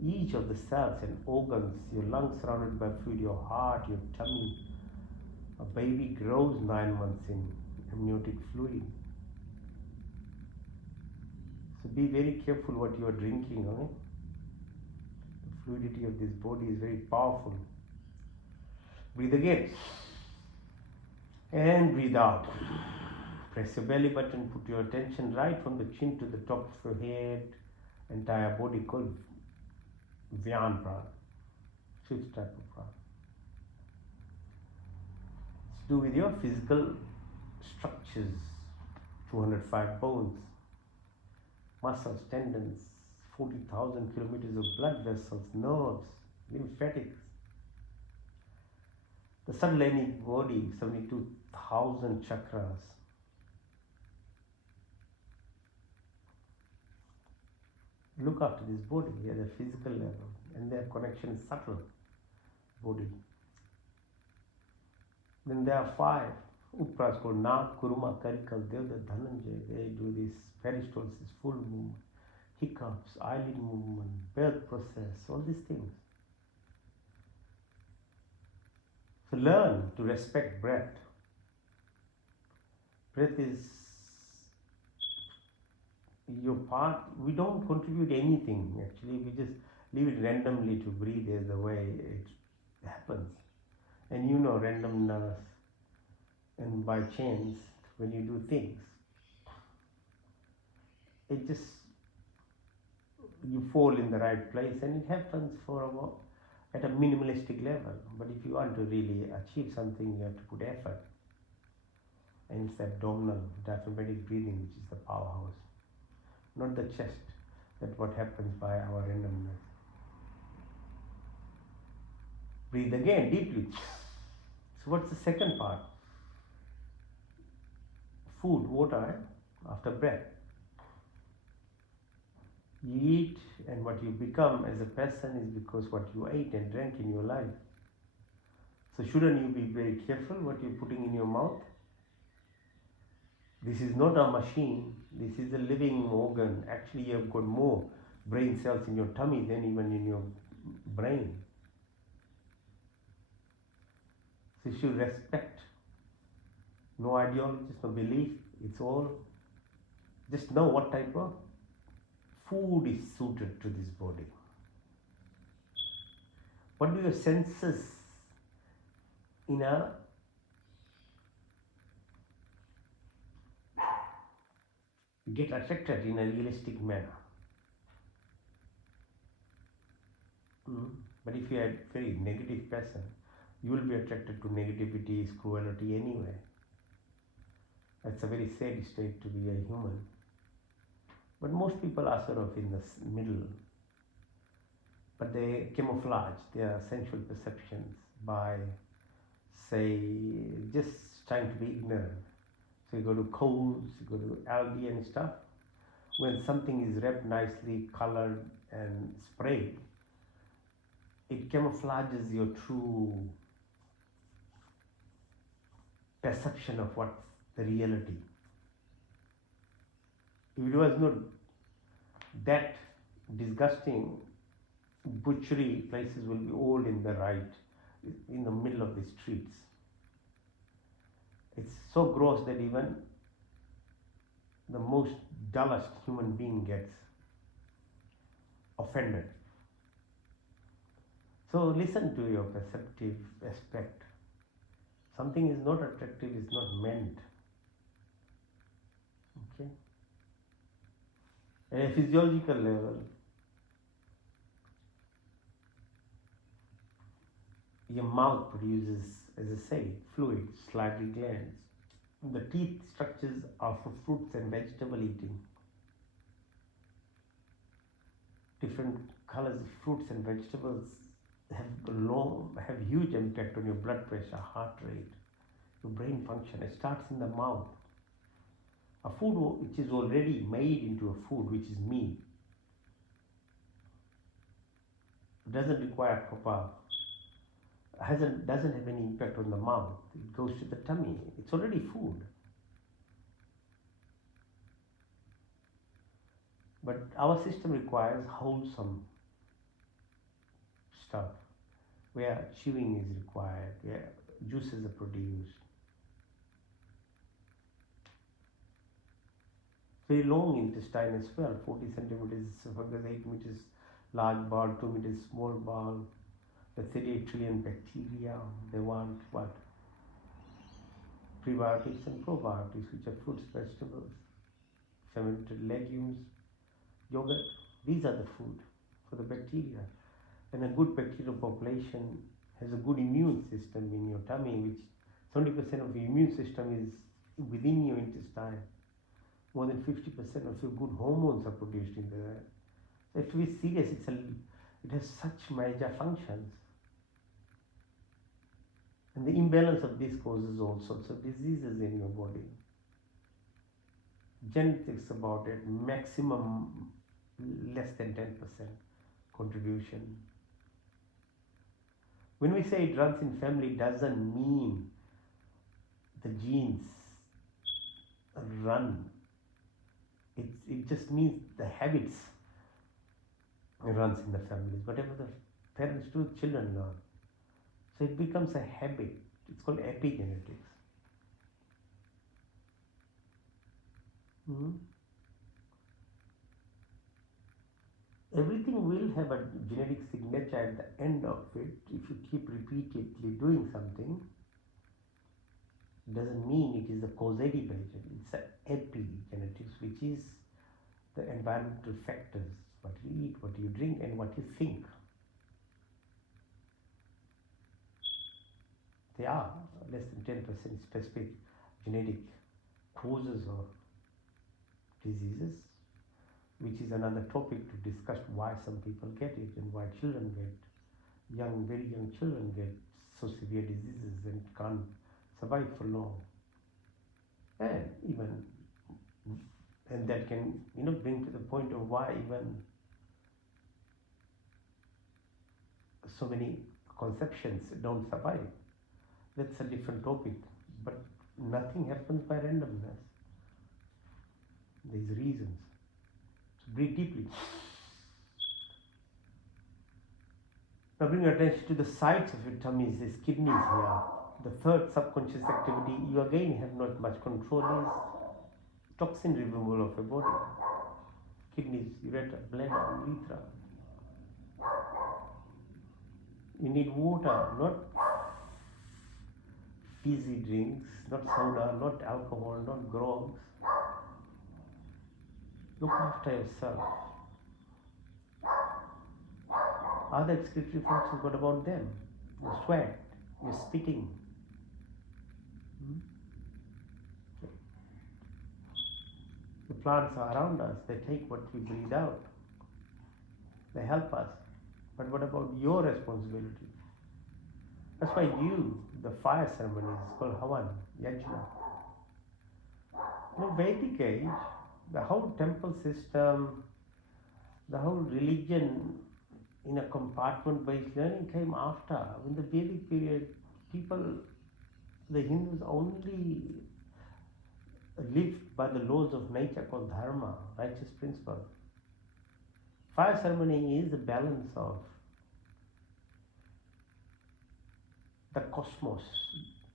Each of the cells and organs, your lungs surrounded by fluid, your heart, your tummy. A baby grows 9 months in amniotic fluid. So be very careful what you are drinking. The fluidity of this body is very powerful. Breathe again. And breathe out. Press your belly button, put your attention right from the chin to the top of your head, entire body called Vyan Prana, fifth type of prana. It's to do with your physical structures, 205 bones, muscles, tendons, 40,000 kilometers of blood vessels, nerves, lymphatics. The subthalamic body, 72,000 chakras. Look after this body at a physical level, and their connection is subtle body. Then there are 5 upras called Nag, Kuruma, Karikal, Devda, Dhananjay. They do this peristalsis, full movement, hiccups, eyelid movement, birth process, all these things. So learn to respect breath. Breath is your part. We don't contribute anything actually, we just leave it randomly to breathe as the way it happens. And randomness, and by chance when you do things, it just, you fall in the right place, and it happens for a while at a minimalistic level. But if you want to really achieve something, you have to put effort, and it's abdominal diaphragmatic breathing which is the powerhouse, not the chest. That's what happens by our randomness. Breathe again deeply. So what's the second part? Food, water, after breath. You eat, and what you become as a person is because what you ate and drank in your life. So shouldn't you be very careful what you're putting in your mouth? This is not a machine, this is a living organ. Actually, you have got more brain cells in your tummy than even in your brain. So you should respect. No ideologies, no belief, it's all, just know what type of food is suited to this body. What do your senses get attracted in a realistic manner? But if you are a very negative person, you will be attracted to negativity, cruelty anyway. It's a very sad state to be a human. But most people are sort of in the middle. But they camouflage their sensual perceptions by, say, just trying to be ignorant. So you go to Kohl's, you go to Aldi and stuff. When something is wrapped nicely, colored and sprayed, It camouflages your true perception of what's the reality. If it was not that disgusting, butchery places will be all in the right, in the middle of the streets. It's so gross that even the most dullest human being gets offended. So listen to your perceptive aspect. Something is not attractive is not meant. Okay? At a physiological level, your mouth produces, as I say, fluid, slimy glands. The teeth structures are for fruits and vegetable eating. Different colors of fruits and vegetables have huge impact on your blood pressure, heart rate, your brain function. It starts in the mouth. A food which is already made into a food, which is meat, doesn't require proper, doesn't have any impact on the mouth. It goes to the tummy. It's already food. But our system requires wholesome stuff, where chewing is required, where juices are produced. Very long intestine as well, 40 centimeters esophagus, 8 meters large bowel, 2 meters small bowel. The 38 trillion bacteria, they want what? Prebiotics and probiotics, which are fruits, vegetables, fermented legumes, yogurt. These are the food for the bacteria. And a good bacterial population has a good immune system in your tummy, which 70% of your immune system is within your intestine. More than 50% of your good hormones are produced in there. So if to be serious, it has such major functions. And the imbalance of this causes all sorts of diseases in your body. Genetics about it, maximum less than 10% contribution. When we say it runs in family, doesn't mean the genes run. It just means the habits runs in the families. Whatever the parents do, children learn. So it becomes a habit. It's called epigenetics. Everything will have a genetic signature at the end of it. If you keep repeatedly doing something, it doesn't mean it is the causative agent. It's the epigenetics, which is the environmental factors, what you eat, what you drink, and what you think. There are less than 10% specific genetic causes of diseases, which is another topic to discuss, why some people get it and why children very young children get so severe diseases and can't survive for long. And that can bring to the point of why even so many conceptions don't survive. That's a different topic, but nothing happens by randomness. There's reasons. So breathe deeply. Now bring your attention to the sides of your tummy. There's kidneys here. The third subconscious activity you again have not much control is toxin removal of your body. Kidneys, ureter, bladder, urethra. You need water, not fizzy drinks, not soda, not alcohol, not grogs. Look after yourself. Other excretory functions, what about them? Your sweat, your spitting. The plants are around us, they take what we breathe out. They help us. But what about your responsibility? That's why the fire ceremony is called Havan, Yajna. In Vedic age, the whole temple system, the whole religion in a compartment-based learning came after. In the Vedic period, people, the Hindus only lived by the laws of nature called dharma, righteous principle. Fire ceremony is the balance of the cosmos,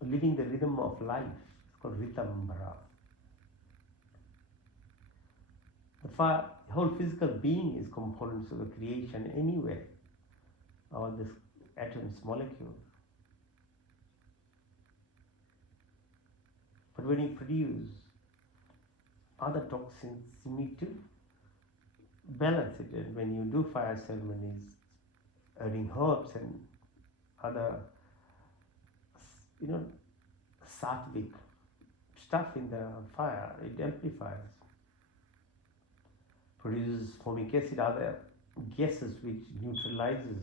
living the rhythm of life. It's called Ritambara. The whole physical being is components of the creation anyway, or this atoms, molecule. But when you produce other toxins, you need to balance it. And when you do fire ceremonies, adding herbs and other, sattvic stuff in the fire, it amplifies, produces formic acid, other gases which neutralizes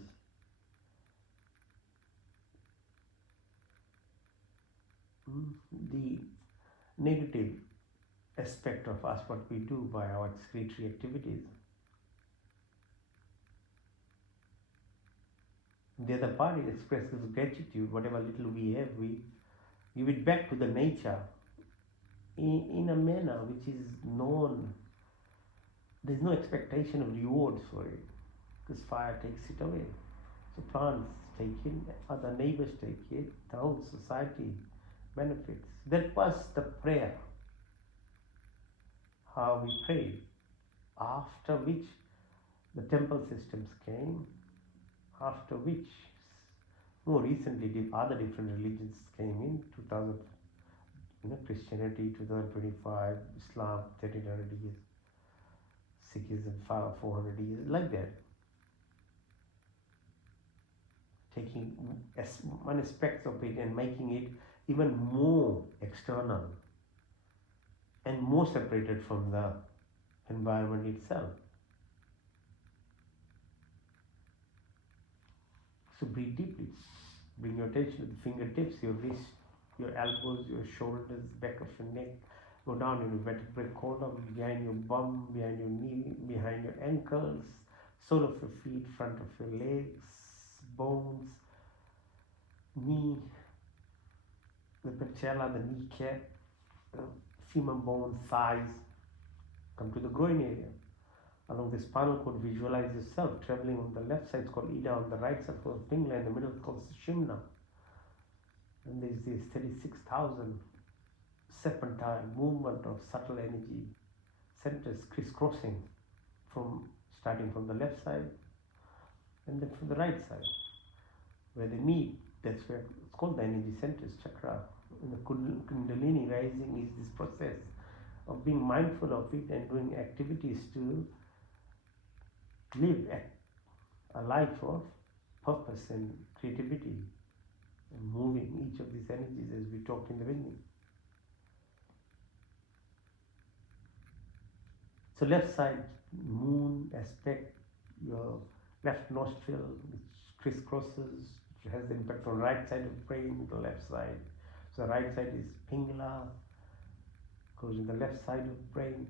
the negative aspect of us, what we do by our excretory activities. The other party expresses gratitude. Whatever little we have, we give it back to the nature in a manner which is known. There's no expectation of rewards for it, because fire takes it away. So plants take it, other neighbors take it, the whole society benefits. That was the prayer, how we prayed. After which the temple systems came, after which more recently other different religions came in. 2000, Christianity 2025, Islam 1300 years, Sikhism 400 years, like that. Taking one aspect of it and making it even more external and more separated from the environment itself. So breathe deeply. Bring your attention to the fingertips, your wrist, your elbows, your shoulders, back of your neck. Go down in your vertebrae column, behind your bum, behind your knee, behind your ankles, sole of your feet, front of your legs, bones, knee, the patella, the kneecap, femur bone, thighs. Come to the groin area. Along the spinal cord, visualize yourself traveling on the left side, it's called Ida, on the right side called Pingla, in the middle it's called Shimna. And there's this 36,000 serpentine movement of subtle energy centers crisscrossing starting from the left side and then from the right side. Where they meet, that's where it's called the energy centers, chakra. And the Kundalini rising is this process of being mindful of it and doing activities to live a life of purpose and creativity, and moving each of these energies as we talked in the beginning. So left side moon aspect, your left nostril which crisscrosses, which has the impact on right side of brain, the left side. So right side is Pingala, goes in the left side of brain.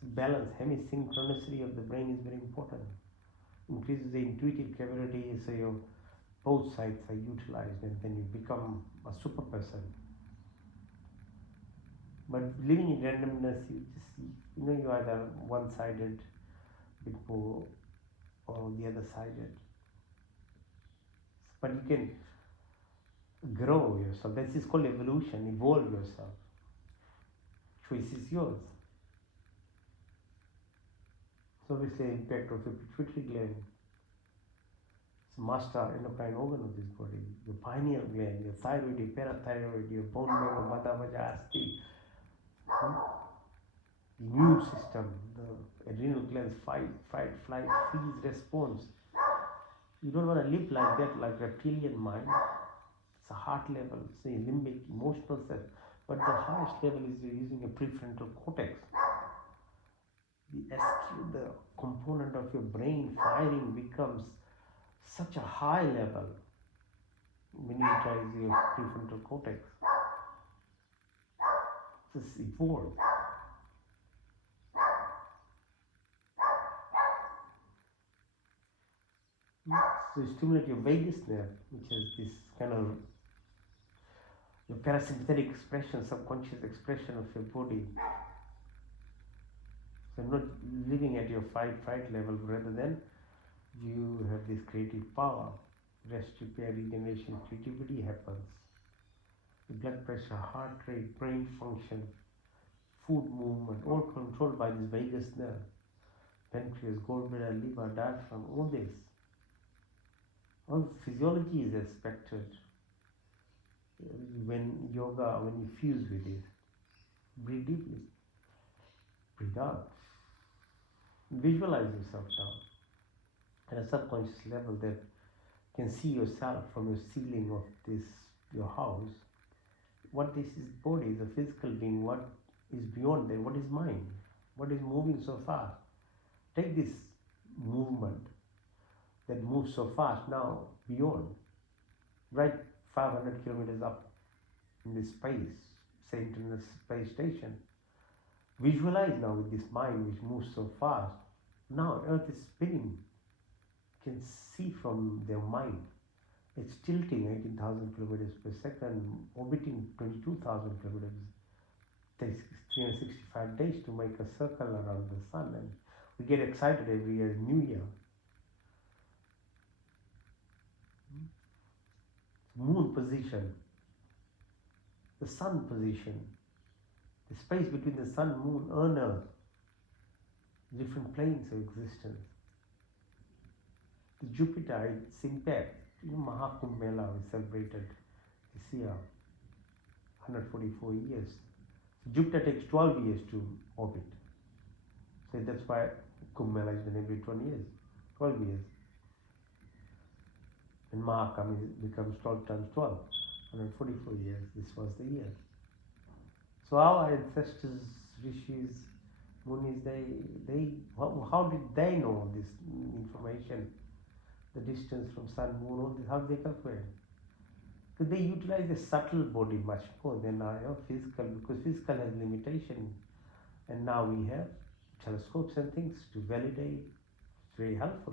So balance, hemisynchronicity of the brain is very important. Increases the intuitive capability, so your both sides are utilized, and then you become a super person. But living in randomness, you're either one-sided, bit more, or the other sided. But you can grow yourself. This is called evolution. Evolve yourself. Choice is yours. So obviously the impact of your pituitary gland. It's master endocrine organ of this body. Your pineal gland, your thyroid, your parathyroid, your bone marrow, vata, vaja, asti. The immune system, the adrenal glands, fight, flight, freeze response. You don't want to live like that, like reptilian mind. It's a heart level, it's a limbic, emotional self. But the highest level is you're using a prefrontal cortex. The SQ, the component of your brain firing becomes such a high level when you utilize your prefrontal cortex. This evolved. So stimulate your vagus nerve, which is this kind of your parasympathetic expression, subconscious expression of your body. So not living at your fight level, rather than you have this creative power. Rest, repair, regeneration, creativity happens. The blood pressure, heart rate, brain function, food movement, all controlled by this vagus nerve. Pancreas, gallbladder, liver, diaphragm, all this. All physiology is expected when yoga, when you fuse with it. Breathe deeply, breathe out. Visualize yourself down at a subconscious level that you can see yourself from your ceiling of this your house. What this is body is a physical being. What is beyond that? What is mind? What is moving so fast? Take this movement that moves so fast now beyond, right 500 kilometers up in this space, say International Space Station. Visualize now with this mind which moves so fast. Now Earth is spinning. You can see from their mind. It's tilting 18,000 kilometers per second, orbiting 22,000 kilometers. It takes 365 days to make a circle around the sun, and we get excited every year, New Year. Moon position, the sun position, the space between the sun, moon, and earth, different planes of existence. The Jupiter, its impact. Mahakumbh Mela we celebrated this year, 144 years. Jupiter takes 12 years to orbit. So that's why Kumbh Mela is done every 20 years, 12 years. And Mahakam becomes 12 times 12, 144 years. This was the year. So our ancestors, rishis, munis, how did they know this information? The distance from sun, moon, all this, how they calculate? Because they utilize the subtle body much more than our physical, because physical has limitation. And now we have telescopes and things to validate. It's very helpful.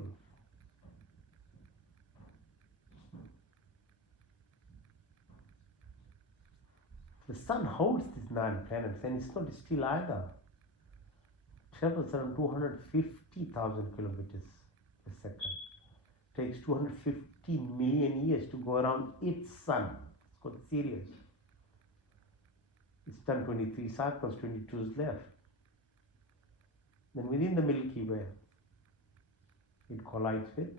The sun holds these 9 planets, and it's not still either. It travels around 250,000 kilometers per second. It takes 250 million years to go around its sun. It's called Sirius. It's done 23 cycles, 22 is left. Then within the Milky Way, it collides with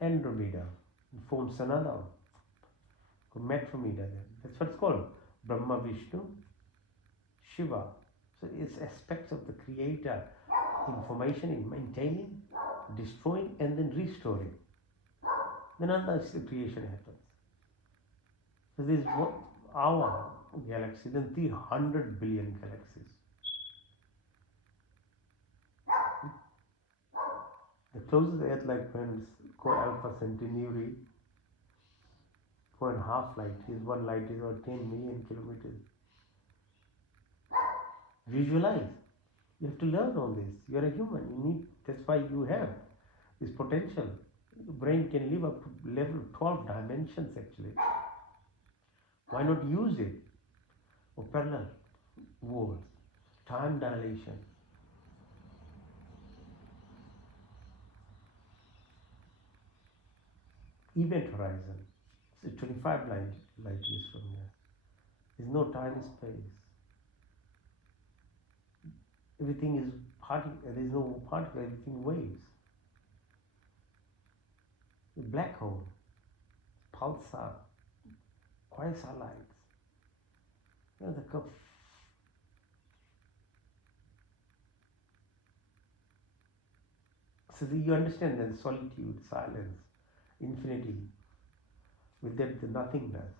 Andromeda and forms another called Metromeda. That's what it's called. Brahma, Vishnu, Shiva. So it's aspects of the Creator, information in maintaining, destroying, and then restoring. Then another creation happens. So this is what our galaxy, then 300 billion galaxies. The closest Earth-like planets called Alpha Centauri, 4.5 light. His one light is about 10 million kilometers. Visualize. You have to learn all this. You are a human. That's why you have this potential. The brain can live up to level 12 dimensions actually. Why not use it? Or parallel worlds, time dilation. Event horizon. It's 25 light years from here. There's no time space. Everything is there's no particle, everything waves. The black hole, pulsar, quasar lights. The curve. So you understand that solitude, silence, infinity, with that the nothingness,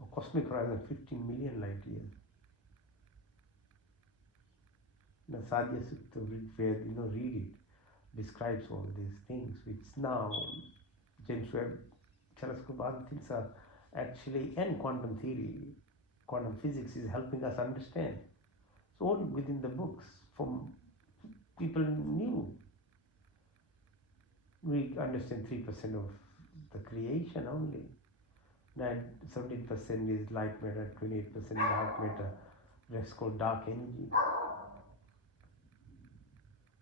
or cosmic horizon, 15 million light years. The Sadhya Sutta, where read it, describes all these things, which now James Webb telescope, other things are actually, and quantum theory, quantum physics is helping us understand. So all within the books, from people knew. We understand 3% of the creation only. 17% is light matter, 28% dark matter. Rest called dark energy.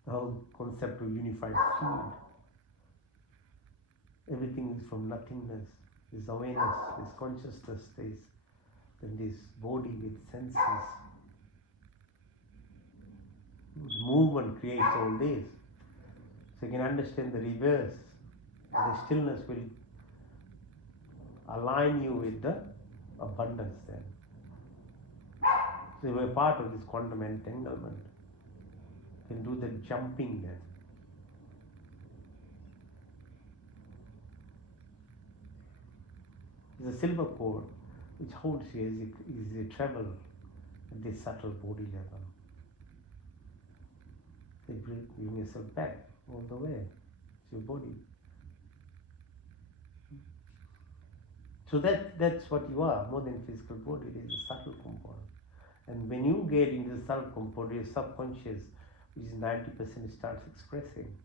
The whole concept of unified field. Everything is from nothingness. This awareness, this consciousness, this body with senses. Movement creates all this. So you can understand the reverse. The stillness will align you with the abundance then. So you are part of this quantum entanglement. You can do the jumping then. It's a silver cord which holds you as you travel at this subtle body level. So you bring yourself back all the way to your body. So that's what you are, more than physical body. It is a subtle component. And when you get into the subtle component, your subconscious, which is 90%, starts expressing,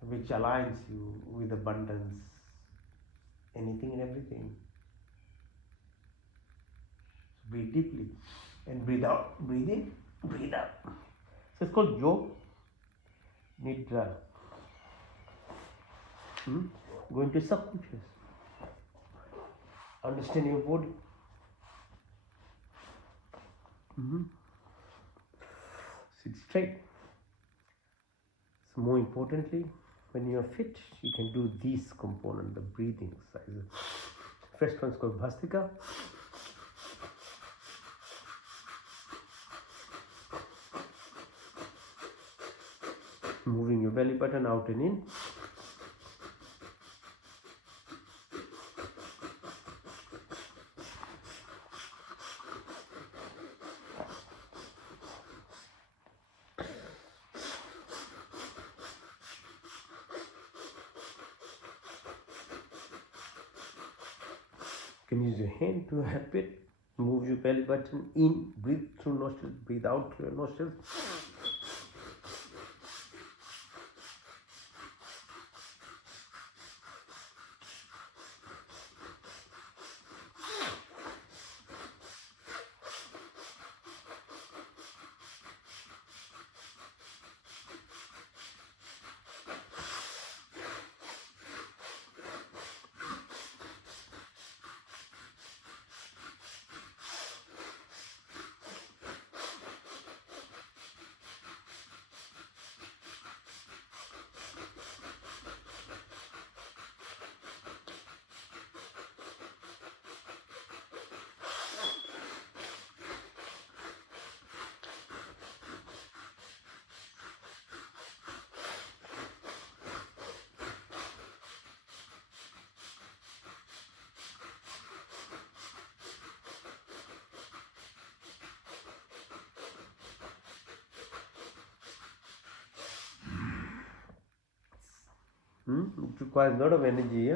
which aligns you with abundance, anything and everything. So breathe deeply and breathe out. Breathe in, breathe out. So it's called Yog Nidra. Go into subconscious. Understand your body. Sit straight. So more importantly, when you are fit, you can do these components, the breathing exercises. First one is called Bhastrika. Moving your belly button out and in. You can use your hand to help it. Move your belly button in, breathe through nostrils, breathe out through your nostrils. It requires a lot of energy,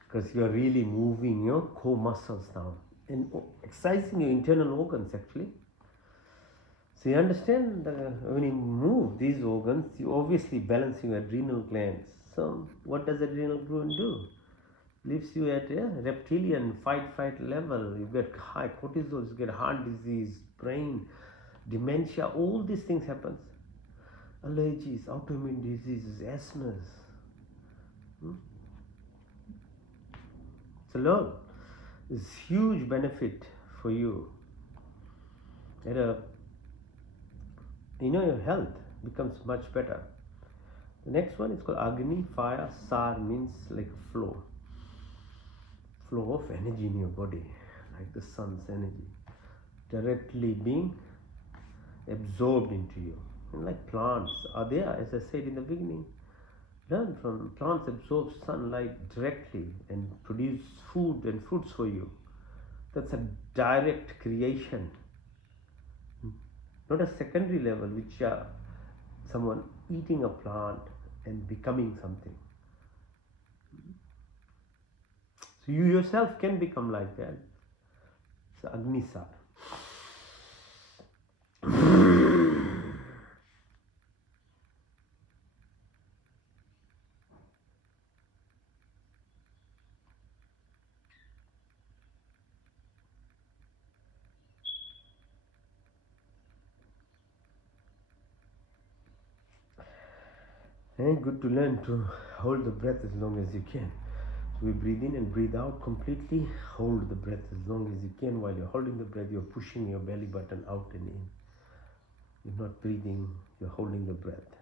because you are really moving your core muscles now and exercising your internal organs actually. So you understand when you move these organs, you obviously balance your adrenal glands. So what does adrenal gland do? Leaves you at a reptilian fight level. You get high cortisol, you get heart disease, brain, dementia, all these things happens. Allergies, autoimmune diseases, asthmas. So learn. It's huge benefit for you. Your health becomes much better. The next one is called Agni, fire. Sar means like flow of energy in your body, like the sun's energy, directly being absorbed into you. And like plants are there, as I said in the beginning. Learn from plants absorb sunlight directly and produce food and fruits for you. That's a direct creation, not a secondary level, which are someone eating a plant and becoming something. So you yourself can become like that. It's Agnisar. And good to learn to hold the breath as long as you can. So we breathe in and breathe out completely. Hold the breath as long as you can. While you're holding the breath, you're pushing your belly button out and in. You're not breathing, you're holding the breath.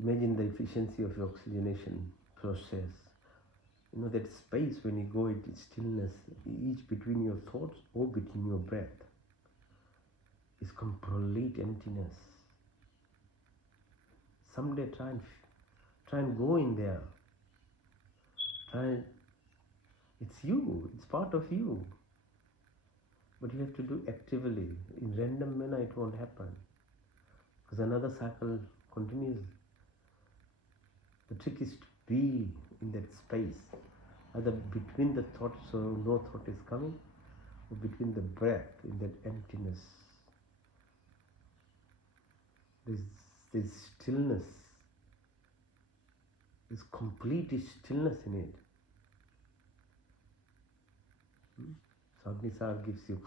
Imagine the efficiency of your oxygenation process. You know that space when you go into stillness, each between your thoughts or between your breath, is complete emptiness. Someday try and go in there. It's you, it's part of you. But you have to do actively. In random manner it won't happen. Because another cycle continues. The trick is to be in that space. Either between the thoughts, so no thought is coming, or between the breath, in that emptiness. There's stillness. There's complete stillness in it. So Agnisar gives you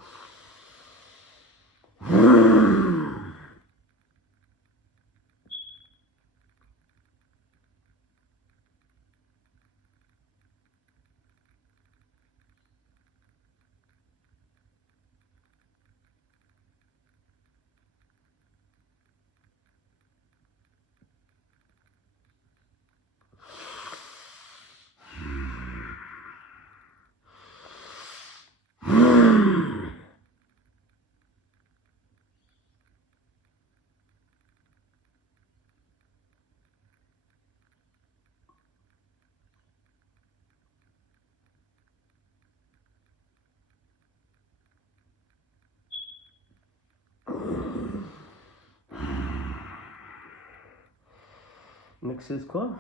next is called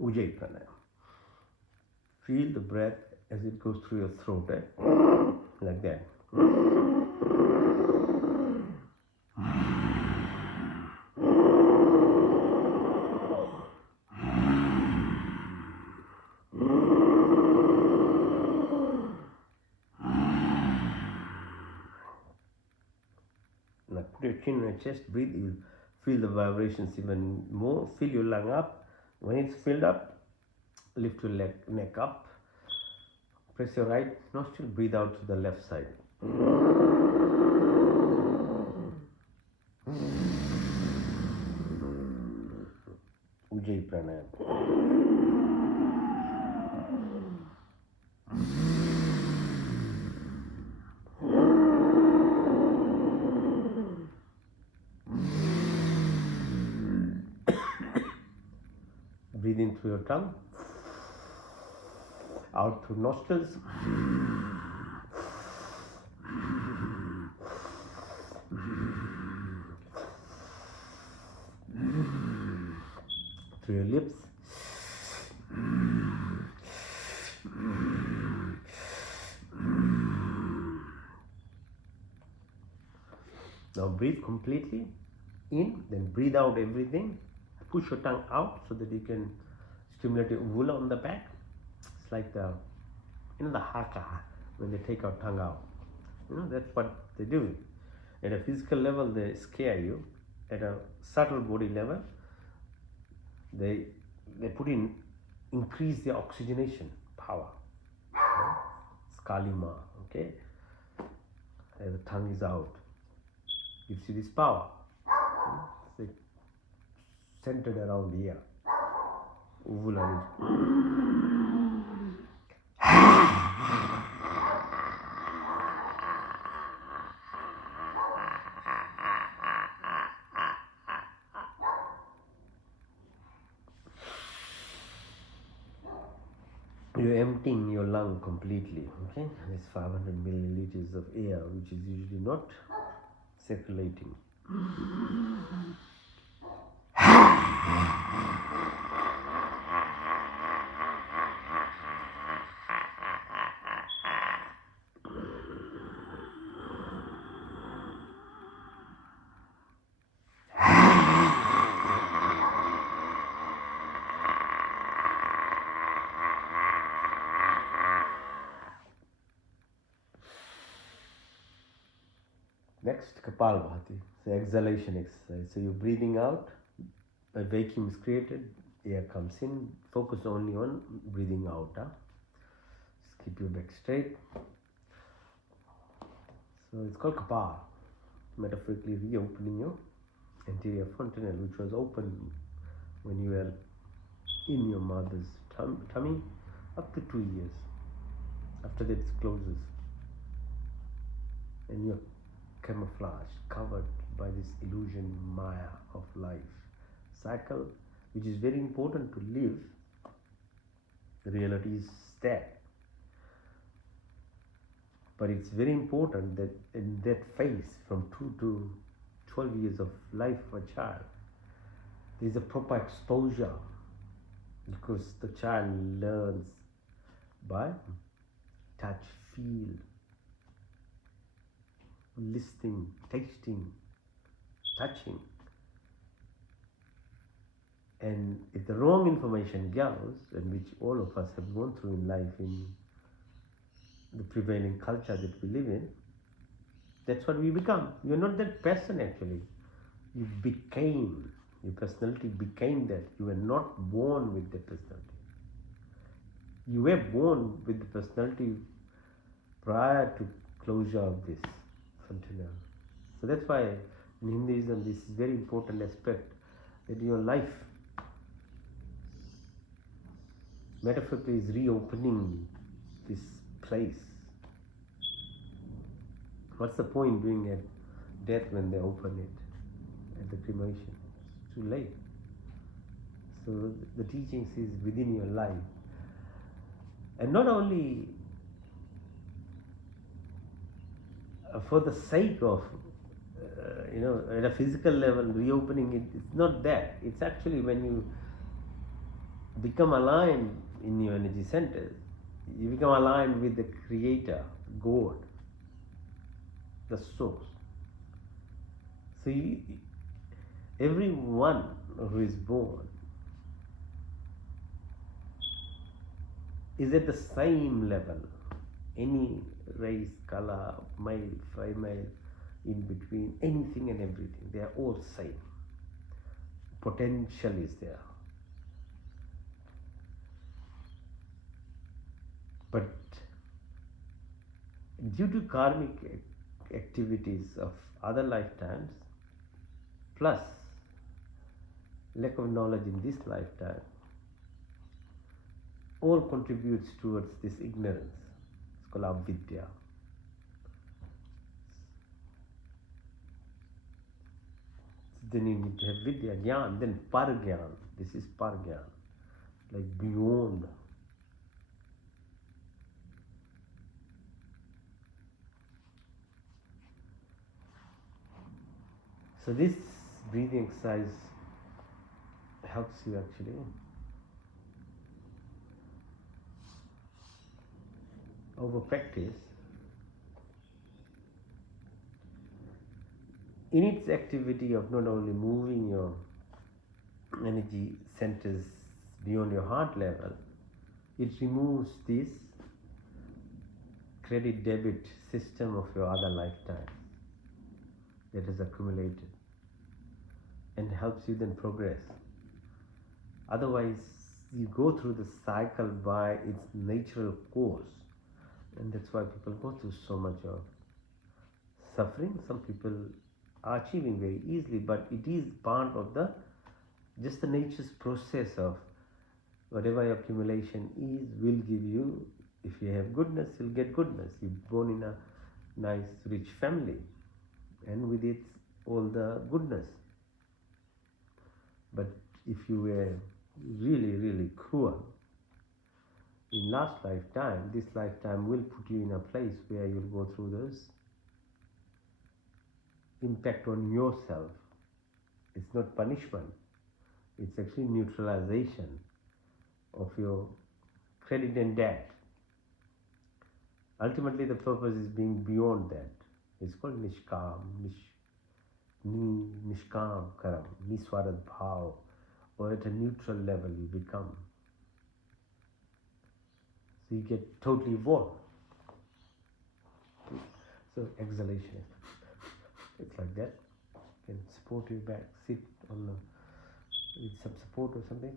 Ujjayi Pranayama. Feel the breath as it goes through your throat, like that. Now put your chin on your chest, breathe, you'll feel the vibrations even more. Fill your lung up. When it's filled up, lift your neck up. Press your right nostril, breathe out to the left side. Ujjayi Pranayama. Breathe in through your tongue, out through nostrils. Through your lips. Now breathe completely in, then breathe out everything. Push your tongue out so that you can stimulate your uvula on the back. It's like the haka, when they take our tongue out. That's what they do. At a physical level, they scare you. At a subtle body level, they increase the oxygenation power. It's Kalima, okay? And the tongue is out. Gives you this power. It's centered around here. Uvula. You're emptying your lung completely, okay? There's 500 milliliters of air, which is usually not circulating. Next, Kapalbhati, the exhalation exercise. So you're breathing out a vacuum is created, air comes in, focus only on breathing out. Just keep your back straight. So it's called Kapal, metaphorically reopening your anterior fontanelle, which was open when you were in your mother's tummy up to 2 years. After that it closes and you're camouflaged, covered by this illusion maya of life cycle, which is very important to live. The reality is that, but it's very important that in that phase from 2 to 12 years of life of a child, there is a proper exposure, because the child learns by touch, feel, listening, tasting, touching. And if the wrong information goes, and which all of us have gone through in life in the prevailing culture that we live in, that's what we become. You're not that person actually. You became, your personality became that. You were not born with that personality. You were born with the personality prior to closure of this fontanelle. So that's why in Hinduism this is very important aspect, that your life metaphorically is reopening this place. What's the point doing at death when they open it at the cremation? It's too late. So the teachings is within your life. And not only for the sake of, at a physical level, reopening it, it's not that. It's actually when you become aligned in your energy centers, you become aligned with the Creator, God, the Source. So everyone who is born is at the same level. Any race, color, male, female, in between, anything and everything, they are all same. Potential is there. But due to karmic activities of other lifetimes, plus lack of knowledge in this lifetime, all contributes towards this ignorance. It's called avidya. Then you need to have vidya, jnana, then paragyan. This is paragyan, like beyond. So this breathing exercise helps you actually over practice. In its activity of not only moving your energy centers beyond your heart level, it removes this credit debit system of your other lifetimes that has accumulated, and helps you then progress. Otherwise, you go through the cycle by its natural course, and that's why people go through so much of suffering. Some people are achieving very easily, but it is part of the just the nature's process of whatever your accumulation is will give you. If you have goodness, you'll get goodness. You're born in a nice rich family, and with it all the goodness. But if you were really cruel in last lifetime, this lifetime will put you in a place where you'll go through this impact on yourself. It's not punishment, it's actually neutralization of your credit and debt. Ultimately the purpose is being beyond that. It's called nishkam, nishkam karam, niswarat bhav, or at a neutral level you become. So you get totally evolved. So exhalation, it's like that. You can support your back, sit on the with some support or something.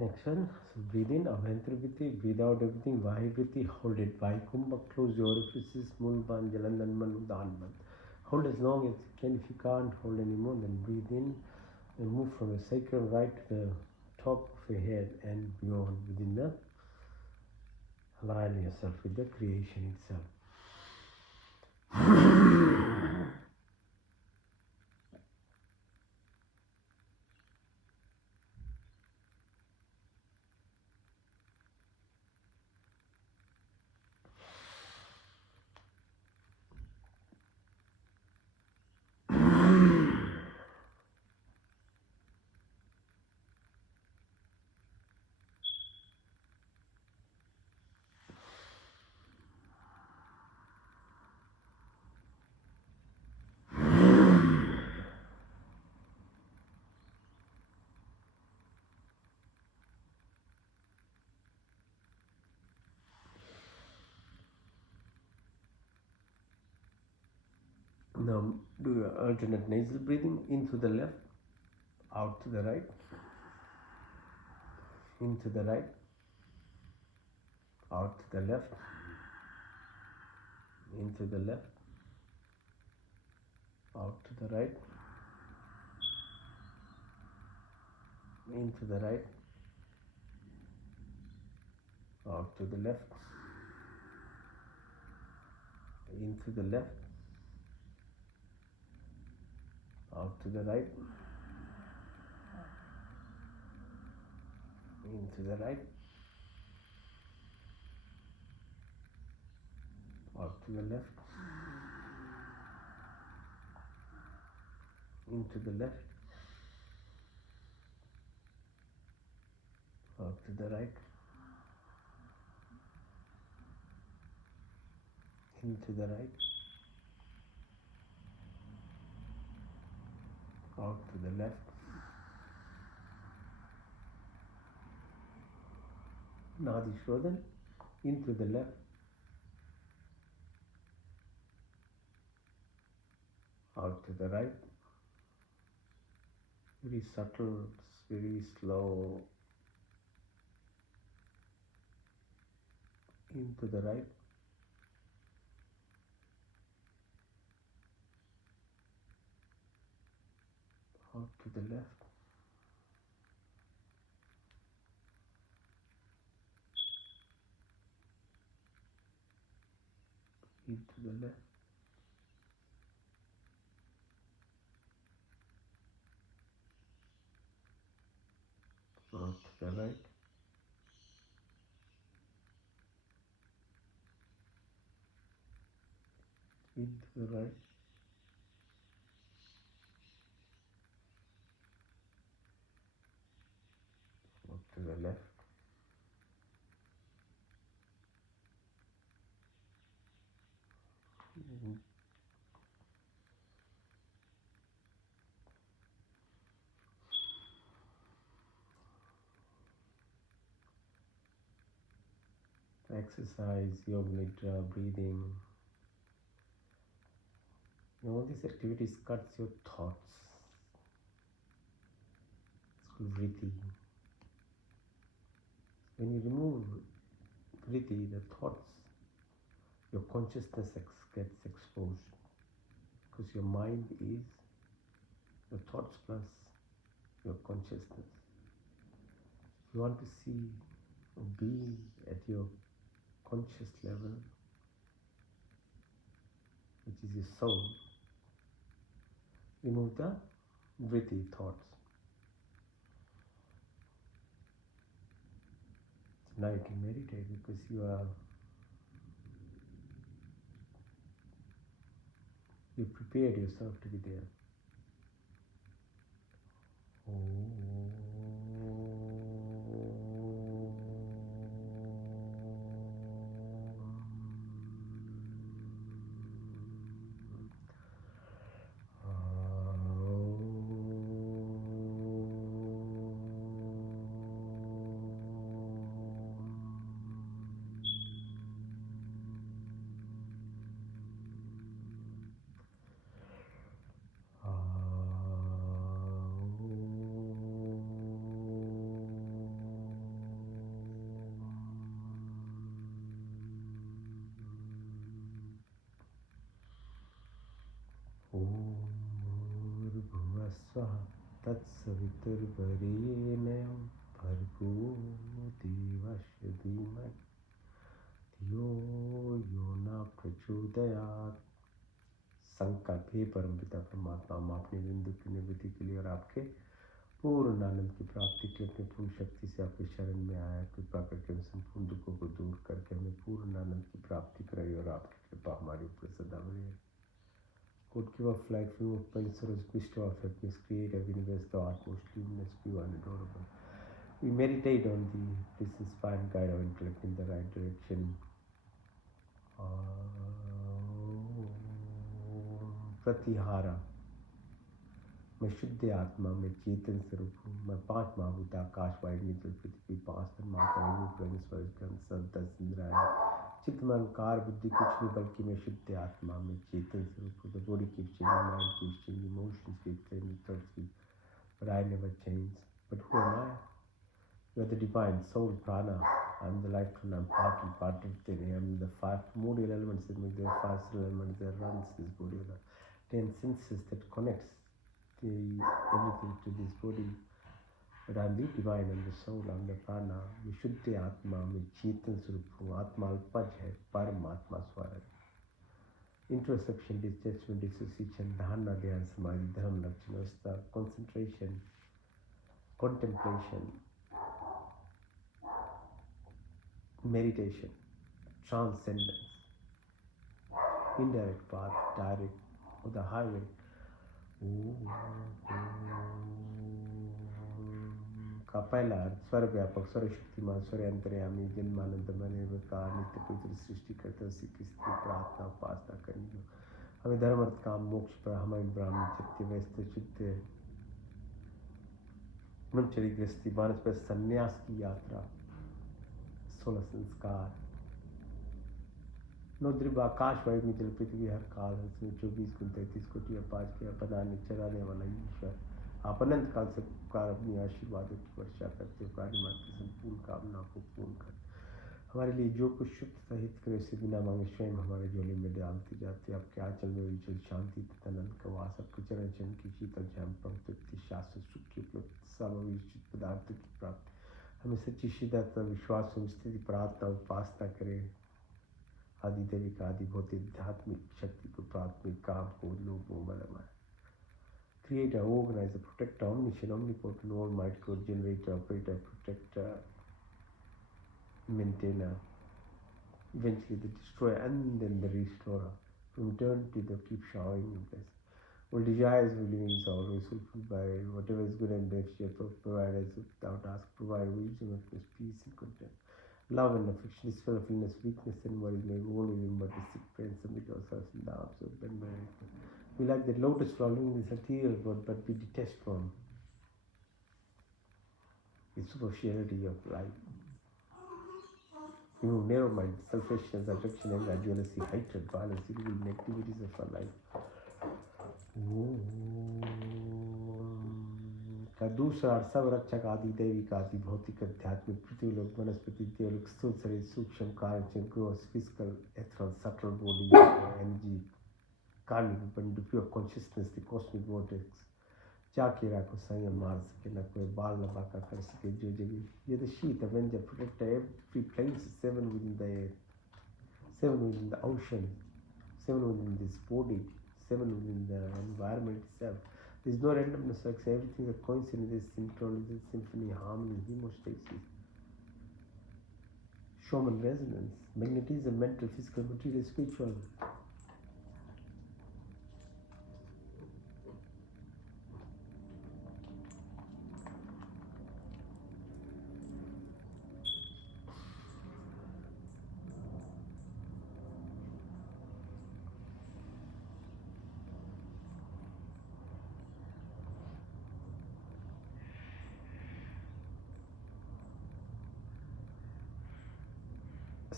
Next one. So breathe in, Abhyantara breathe out everything, Vayu hold it. Vaikumbha, close your orifices, Mulban, Jalandanman, Udanman. Hold as long as you can. If you can't hold anymore, then breathe in and move from the sacrum right to the top of your head and beyond within the align yourself with the creation itself. Now do your alternate nasal breathing, in to the left, out to the right, into the right, out to the left, into the left, out to the right, into the right, out to the left, into the left, out to the right, into the right, out to the left, into the left, out to the right, into the right, out to the left. Nadi Shodhan, into the left, out to the right. Very subtle, very slow. Into the right, out to the left, into the left, out to the right, into the right, out to the left. Exercise, yoga nidra, breathing. All these activities cuts your thoughts. It's called vritti. When you remove vritti, the thoughts, your consciousness gets exposed. Because your mind is your thoughts plus your consciousness. If you want to see or be at your conscious level, which is your soul, remove the vritti thoughts. Now you can meditate because you prepared yourself to be there. स्वः तत्सवितुर्वरेण्यं भर्गो देवस्य धीमहि धियो यो न प्रचोदयात्। संकल्प हे परमपिता परमात्मा, हम अपने बिंदु की निवृत्ति के लिए और आपके पूर्ण आनंद की प्राप्ति के लिए अपनी पूर्ण शक्ति से आपके शरण में आया। कृपा करके हम संपूर्ण दुखों को दूर करके हमें पूर्ण आनंद की प्राप्ति कराई और आपकी कृपा हमारे ऊपर सदा बनी रहे। God, give of life, you of Panisar's bestow of happiness, create a universe, the utmost luminous, pure and adorable. We meditate on the please inspire and guide our intellect in the right direction. Pratihara, मैं शुद्ध आत्मा में चेतन स्वरूप हूँ। मैं पांच महाभूत आकाश वायु जल पृथ्वी पांच तन्मात्रा रूप रंग स्पर्श गंध शब्द दस इंद्रियाँ चित्त में अहंकार बुद्धि कुछ नहीं, बल्कि मैं शुद्ध आत्मा में चेतन स्वरूप हूँ। The body keeps changing, mind keeps changing, emotions keep changing, thoughts keep, but I never change. But who am I? You are the divine soul prana. I am the light prana. I am part of the I am the five primordial elements in me. There are five elements that runs this body. The 10 senses that connects everything to this body. But I am the divine and the soul. I am the prana. मैं शुद्ध आत्मा में चेतन स्वरूप हूँ। आत्मा अल्पज है, परमात्मा स्वर है। Introspection, detachment, dissociation, धारणा, ध्यान, समाधि, धर्म, लक्षण, अवस्था, concentration, contemplation, meditation, transcendence, indirect path, direct, or the highway. का पहला अर्थ स्वर व्यापक, स्वर शक्तिमान, स्वर अंतर्यामी, जन्मानंद मन का नित्य पवित्र सृष्टि करते उसी की स्थिति प्रार्थना उपासना करेंगे। हमें धर्म अर्थ काम मोक्ष पर हमें ब्राह्मण चित्त व्यस्त चित्त ब्रह्मचर्य गृहस्थी मानस पर संन्यास की यात्रा 16 संस्कार नौद्रिव आकाश वायु में जल पृथ्वी हर काल उसमें 24 गुण 33 कोटि अपाज के अपनाने चलाने वाला ईश्वर आप अनंत काल से पुकार अपनी आशीर्वादों की वर्षा करते हो। प्राणी मात्र की संपूर्ण कामना को पूर्ण कर हमारे लिए जो कुछ शुभ सहित करे उसे बिना मांगे स्वयं हमारे झोले में डालती जाती है। आपके आंचल में विचल शांति तथा आनंद का वास, आपके चरण चरण की शीतल छाया तृप्ति शाश्वत सुख की उपलब्धि समाविष्ट पदार्थों की प्राप्ति हमें सच्ची सिद्धता विश्वास स्थिति प्रार्थना उपासना करें। आदि दैविक आदि भौतिक आध्यात्मिक शक्ति को प्राथमिक काम को लोग बनाए। Creator, organizer, protector, omniscient, omnipotent, all-mighty God, generator, operator, protector, maintainer, eventually the destroyer and then the restorer. From eternity they keep showering in place. All desires of living is always fulfilled by whatever is good and best. You provide us without ask, provide wisdom, peace and content. Love and affection, despair, illness, weakness and worry may all remember the sick pain, submit ourselves in the arms of Ben Mary. We like the lotus flowering this material world, but we detest from the superficiality of life. Remove narrow mind, selfishness, affection, anger, jealousy, hatred, violence, evil negativities of our life. का दूसरा सब रक्षक आदि दैविक आदि भौतिक आध्यात्मिक पृथ्वी लोक वनस्पति देवलोक स्थूल शरीर सूक्ष्म कार्य gross physical ethereal subtle body energy karmic bond pure consciousness the cosmic vortex जाके रखो संयम मार सके न कोई बाल न बाका कर सके जो जगह ये द शीत Avenger protect every place 7 within the air 7 within the ocean 7 within this body 7 within the environment itself. There is no randomness, everything is a coincidence, synchronicity, symphony, harmony, hemostasis, Schumann resonance, magnetism, mental, physical, material, spiritual.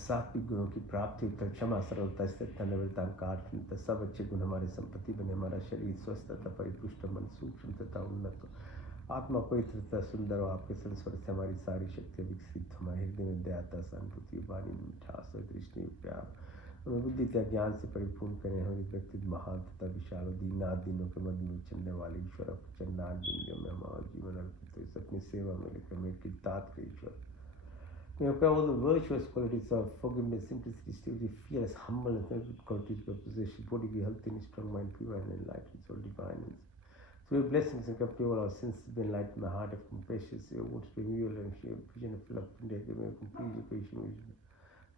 सात्विक गुणों की प्राप्ति उत्तर क्षमा सरलता स्थिरता नम्रता अहंकार सब अच्छे गुण हमारी संपत्ति बने। हमारा शरीर स्वस्थ तथा परिपुष्ट, मन सूक्ष्म तथा उन्नत, आत्मा पवित्र तथा सुंदर हो। आपके संस्पर्श से हमारी सारी शक्तियाँ विकसित, हमारे हृदय में दयाता सहानुभूति वाणी में मिठास और दृष्टि में प्यार हमें बुद्धि तथा ज्ञान से परिपूर्ण करें। हमारी व्यक्तित्व महान तथा विशाल दीनाथ दिनों के मध्य में चलने वाले ईश्वर चंडाल बिंदियों में हमारा जीवन अर्पित हो। इस अपनी सेवा में लेकर मेरे कृतार्थ के ईश्वर may apply all the virtuous qualities of forgiveness, simplicity, stability, fearless, humbleness, and good qualities of possession, body be healthy, strong mind, pure and enlightened, soul divine. Through your blessings and capture all our sins, be enlightened, my heart of compassion, your words be real and share vision of love, and give me a complete education, vision.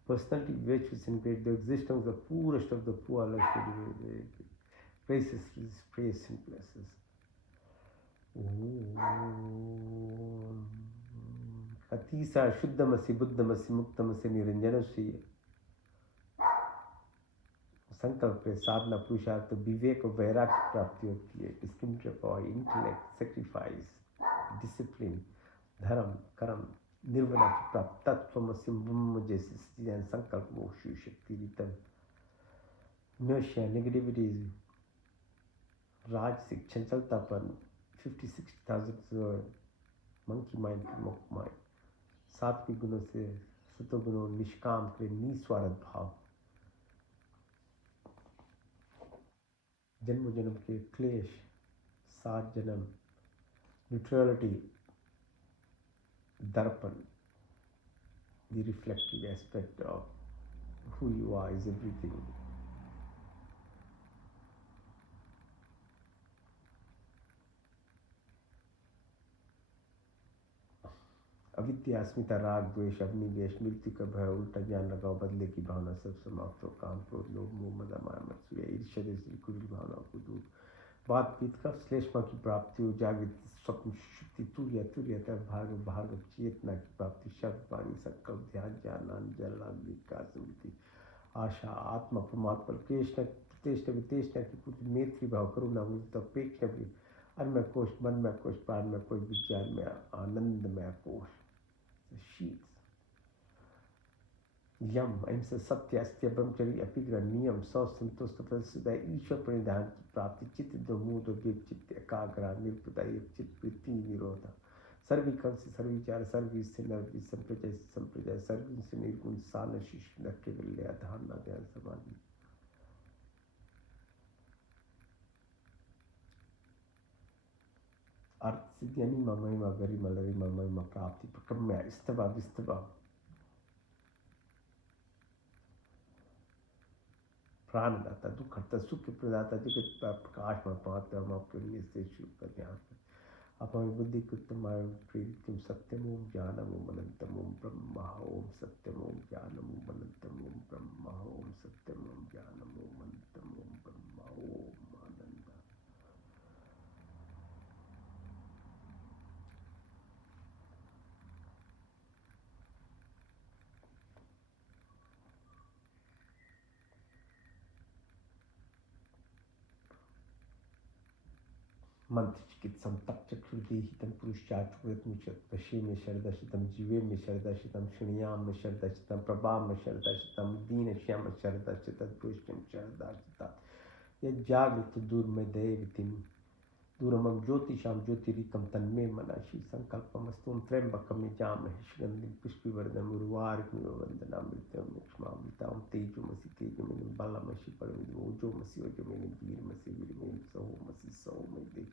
Personality, virtues, and great, the existence of the poorest of the poor, like praises, praise, and blesses. अतीसा शुद्धमसि बुद्धमसि मुक्तमसि निरंजनस्य संकल्प साधना पुरुषार्थ विवेक और वैराग्य की प्राप्ति होती है। इसके power intellect, sacrifice, discipline, धर्म, कर्म, निर्वाणा की प्राप्ति, तत्वमसि ब्रह्म जैसी चीजें, संकल्प, मोक्ष, शक्ति, रितम, इनर्शिया, नेगेटिविटी, राजसिक, चंचलतापन, 50-60,000 मंकी माइंड, मोक माइंड, सात्विक गुणों से सतोगुणों, निष्काम के निस्वार्थ भाव, जन्म जन्म के क्लेश, 7 जन्म, न्यूट्रलिटी, दर्पण, the reflective aspect of who you are is everything. अविद्या, अस्मिता, राग, द्वेष, अग्निवेश, मृत्यु का भय, उल्टा ज्ञान लगाओ, बदले की भावना सब समाप्त हो, काम, क्रोध, लोभ, मोह, मद, माया, मत्सर्य, ईर्ष्या जैसी कुटिल भावनाओं को दूर, बात पीत का श्लेष्मा की प्राप्ति हो, जागृत स्वप्न शुद्धि, तुर्य तुर्यता, भार्गव भार्गव चेतना की प्राप्ति, शब्द, वाणी, संकल्प, ध्यान, ज्ञान, जलन, विकास, स्मृति, आशा, आत्मा, परमात्मा, कृष्ण, प्रतिष्ठा, वितेष्टा की पूर्ति, मैत्री भाव, करुणा, मुदिता, अपेक्षा, अन्य कोश, मन में कोश, प्राण में कोश, विज्ञान में आनंद में कोश, शीत, यम, अहिंसा, सत्य, अस्त्य, ब्रह्मचर्य, अपिग्रह, नियम, सौ, संतोष, तपस्या, ईश्वर प्रणिधान की प्राप्ति, चित्त, दोमूड, चित्त, एकाग्र, निर्पदा, एक चित्त, वृत्ति, निरोध, सर्विकल से सर्विचार, सर्विस से नर्विस, संप्रजय से संप्रजय, सर्विन से निर्गुण, सान, शिष्ट, केवल, धारणा, ध्यान, समाधि, अर्थ सिद्धि, अनिमा, महिमा, गरिमा, लरिमा, महिमा, प्राप्ति, प्रक्रम्या, स्तवा, विस्तवा, प्राणदाता, दुख हरता, सुख प्रदाता, जगत का प्रकाश में पाते हम आपके लिए से शुरू का ध्यान करें। आप हमारी बुद्धि को तुम्हारे प्रेरित सत्यम ओम ज्ञानम ओम अनंतम ओम ब्रह्मा ओम सत्यम ओम ज्ञानम ओम अनंतम ओम ब्रह्मा ओम सत्यम ओम ज्ञानम ओम अनंतम ओम ब्रह्मा ओम आनंद। मंत्र चिकित्सम तपचक्षुर्देहितम पुरुषाचुकृतमुचत पशे में शरदशितम जीवे में शरदशितम शृणुयाम में शरदशितम प्रभाव में शरदशितम दीन श्याम शरदशित पुष्टम शरदशिता यज्जागृत दूर में दैवतिम दूरमं ज्योतिषाम ज्योतिरिकम तन्मे मनसि संकल्पमस्तु त्र्यंबकम यजामहे सुगंधिं पुष्टिवर्धनम् उर्वारुकमिव वन्दनामृतं लक्ष्मामृतां तेजोमसि तेजोमयि बलमसि बलमिति ओजोमसि ओजोमयि वीरमसि वीरमयि सौमसि सौमयि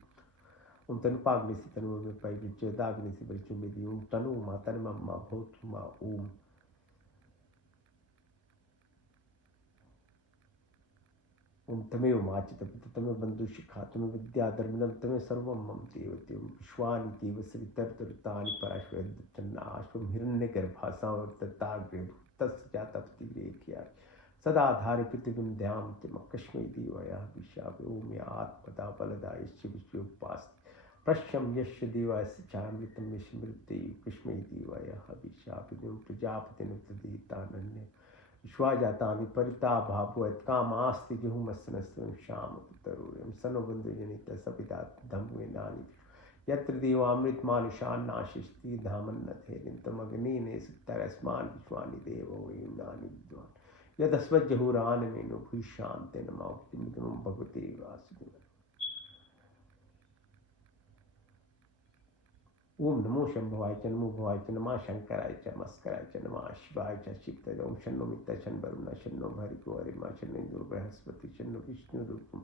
ओम तनुपाग्निसि तनुमय परिचयदाग्निसि परिचुम्बिति ओम तनु मा तन्मम मा भूतु मा ओम ओम तमेव माचित तमेव बंधु शिखा तमेव विद्या धर्मिणम तमेव सर्वं मम देवते ओम विश्वानि देव सवितर्तरुतानि पराश्वयद्दन्नाश्वं हिरण्यगर्भासावर्तताग्रे भूतस्य जातपतिरेख्या सदाधारे पृथिवीं ध्यां तिमकस्मै देवाय विशावे ओम या आत्मदा बलदा यस्य विश्वोपास प्रश्यम यस्य देवास्य चामृतं यस्य मृत्ते कस्मै देवाय विशावे ओम प्रजापतिनुतदेतानन्य विश्वाजाता विपरीता भावुत कामास्ति जुहुमस्नस्तं श्याम पुतरुयं सनोबंधुजनित सपिता धम्वेनानि यत्र देवामृतमानुषान्नाशिस्ति धामन्नथेरिं तमग्नेन सुतरस्मान् विश्वानि देवो युनानि विद्वान् यदस्वज्जहुरानमेनो भूषान्ते नमोक्तिमिदं भगवते वासुदेवाय ओम नमो शंभवाय च नमो भवाय च नमः शंकराय च नमस्काराय च नमः शिवाय च शिवाय ओम शन्नो मित्र शन वरुण शन्नो भर्गो हरिमा शन्नो इंद्रो बृहस्पति शन्नो विष्णु रूपम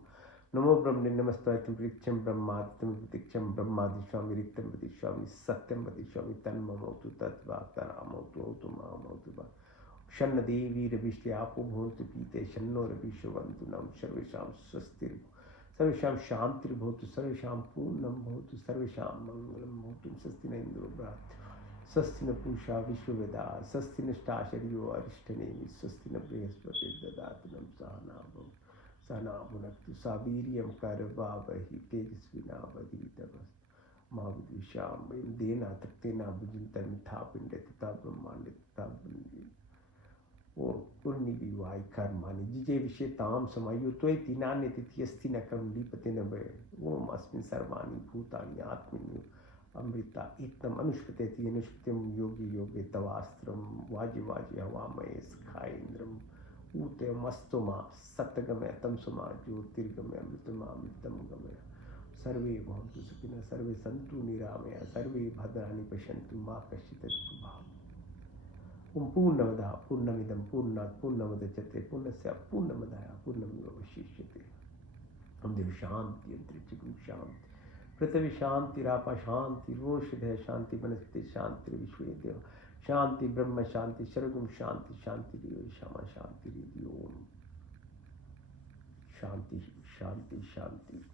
नमो ब्रह्मणे नमस्ते प्रतीक्षम ब्रह्मादित्यम प्रतीक्षम ब्रह्मादिस्वामी रिक्तम वदिष्यामि सत्यम वदिष्यामि तन्ममोतु तद्वाक्तरामोतु मामोतु शन्न देवी रविष्टे आपो भवन्तु पीते शन्नो रविष्वन्तु नम सर्वेषां स्वस्ति सर्वेषां शांतिर्भवतु सर्वेषां पूर्णं भवतु सर्वेषां मंगलं भवतु स्वस्ति न इन्द्रो बृहत् स्वस्ति न पूषा विश्ववेदा स्वस्ति नष्टाशर्यो अरिष्टनेमि स्वस्ति न बृहस्पतिर्ददातु नम सहना भुनक्तु सा वीर्यं करवावहि तेजस्विनावधीतमस्तु मा विद्विषावहै देना तक्तेना भुजिन्तं मिथ्या पिण्डे तथा ब्रह्माण्डे तथा पूर्णिविवाय कर्माणि जिजे विषेतां समायुत्वैति नान्यतिथ्यस्ति न कर्म लिपते न भय ओम अस्मिन् सर्वाणि भूतानि आत्मनि अमृता इत्थम् अनुष्पतेति अनुष्पतिं योगी योगे तवास्त्रं वाजि वाजि हवामहे स्खाइन्द्रम् ऊतमस्तु मा सत्यगमय तमसुमा ज्योतिर्गमय अमृतमामृतं गमय सर्वे भवन्तु सुखिनः सर्वे सन्तु निरामया सर्वे भद्राणि पश्यन्तु मा कश्चित् दुःखभाग् ओम पूर्णमदः पूर्णमिदं पूर्णात् पूर्णमुदच्यते पूर्णस्य पूर्णमादाय पूर्णमेवावशिष्यते ओम देव शांति अंतरिक्ष शांति पृथ्वी शांतिरापा शांति रोषधय शांति वनस्पति शांति विश्वे देव शांति ब्रह्म शांति सर्वगुण शांति शांति क्षमा शांति ओम शांति शांति शांति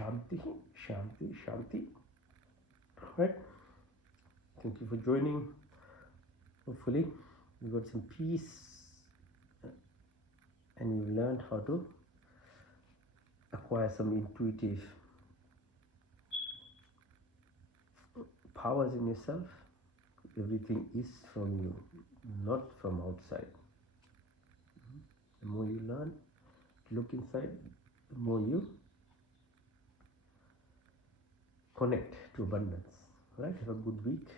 Shanti, Shanti, Shanti. Right? Thank you for joining. Hopefully, you got some peace and you learned how to acquire some intuitive powers in yourself. Everything is from you, not from outside. The more you learn to look inside, the more you connect to abundance. Right? Have a good week.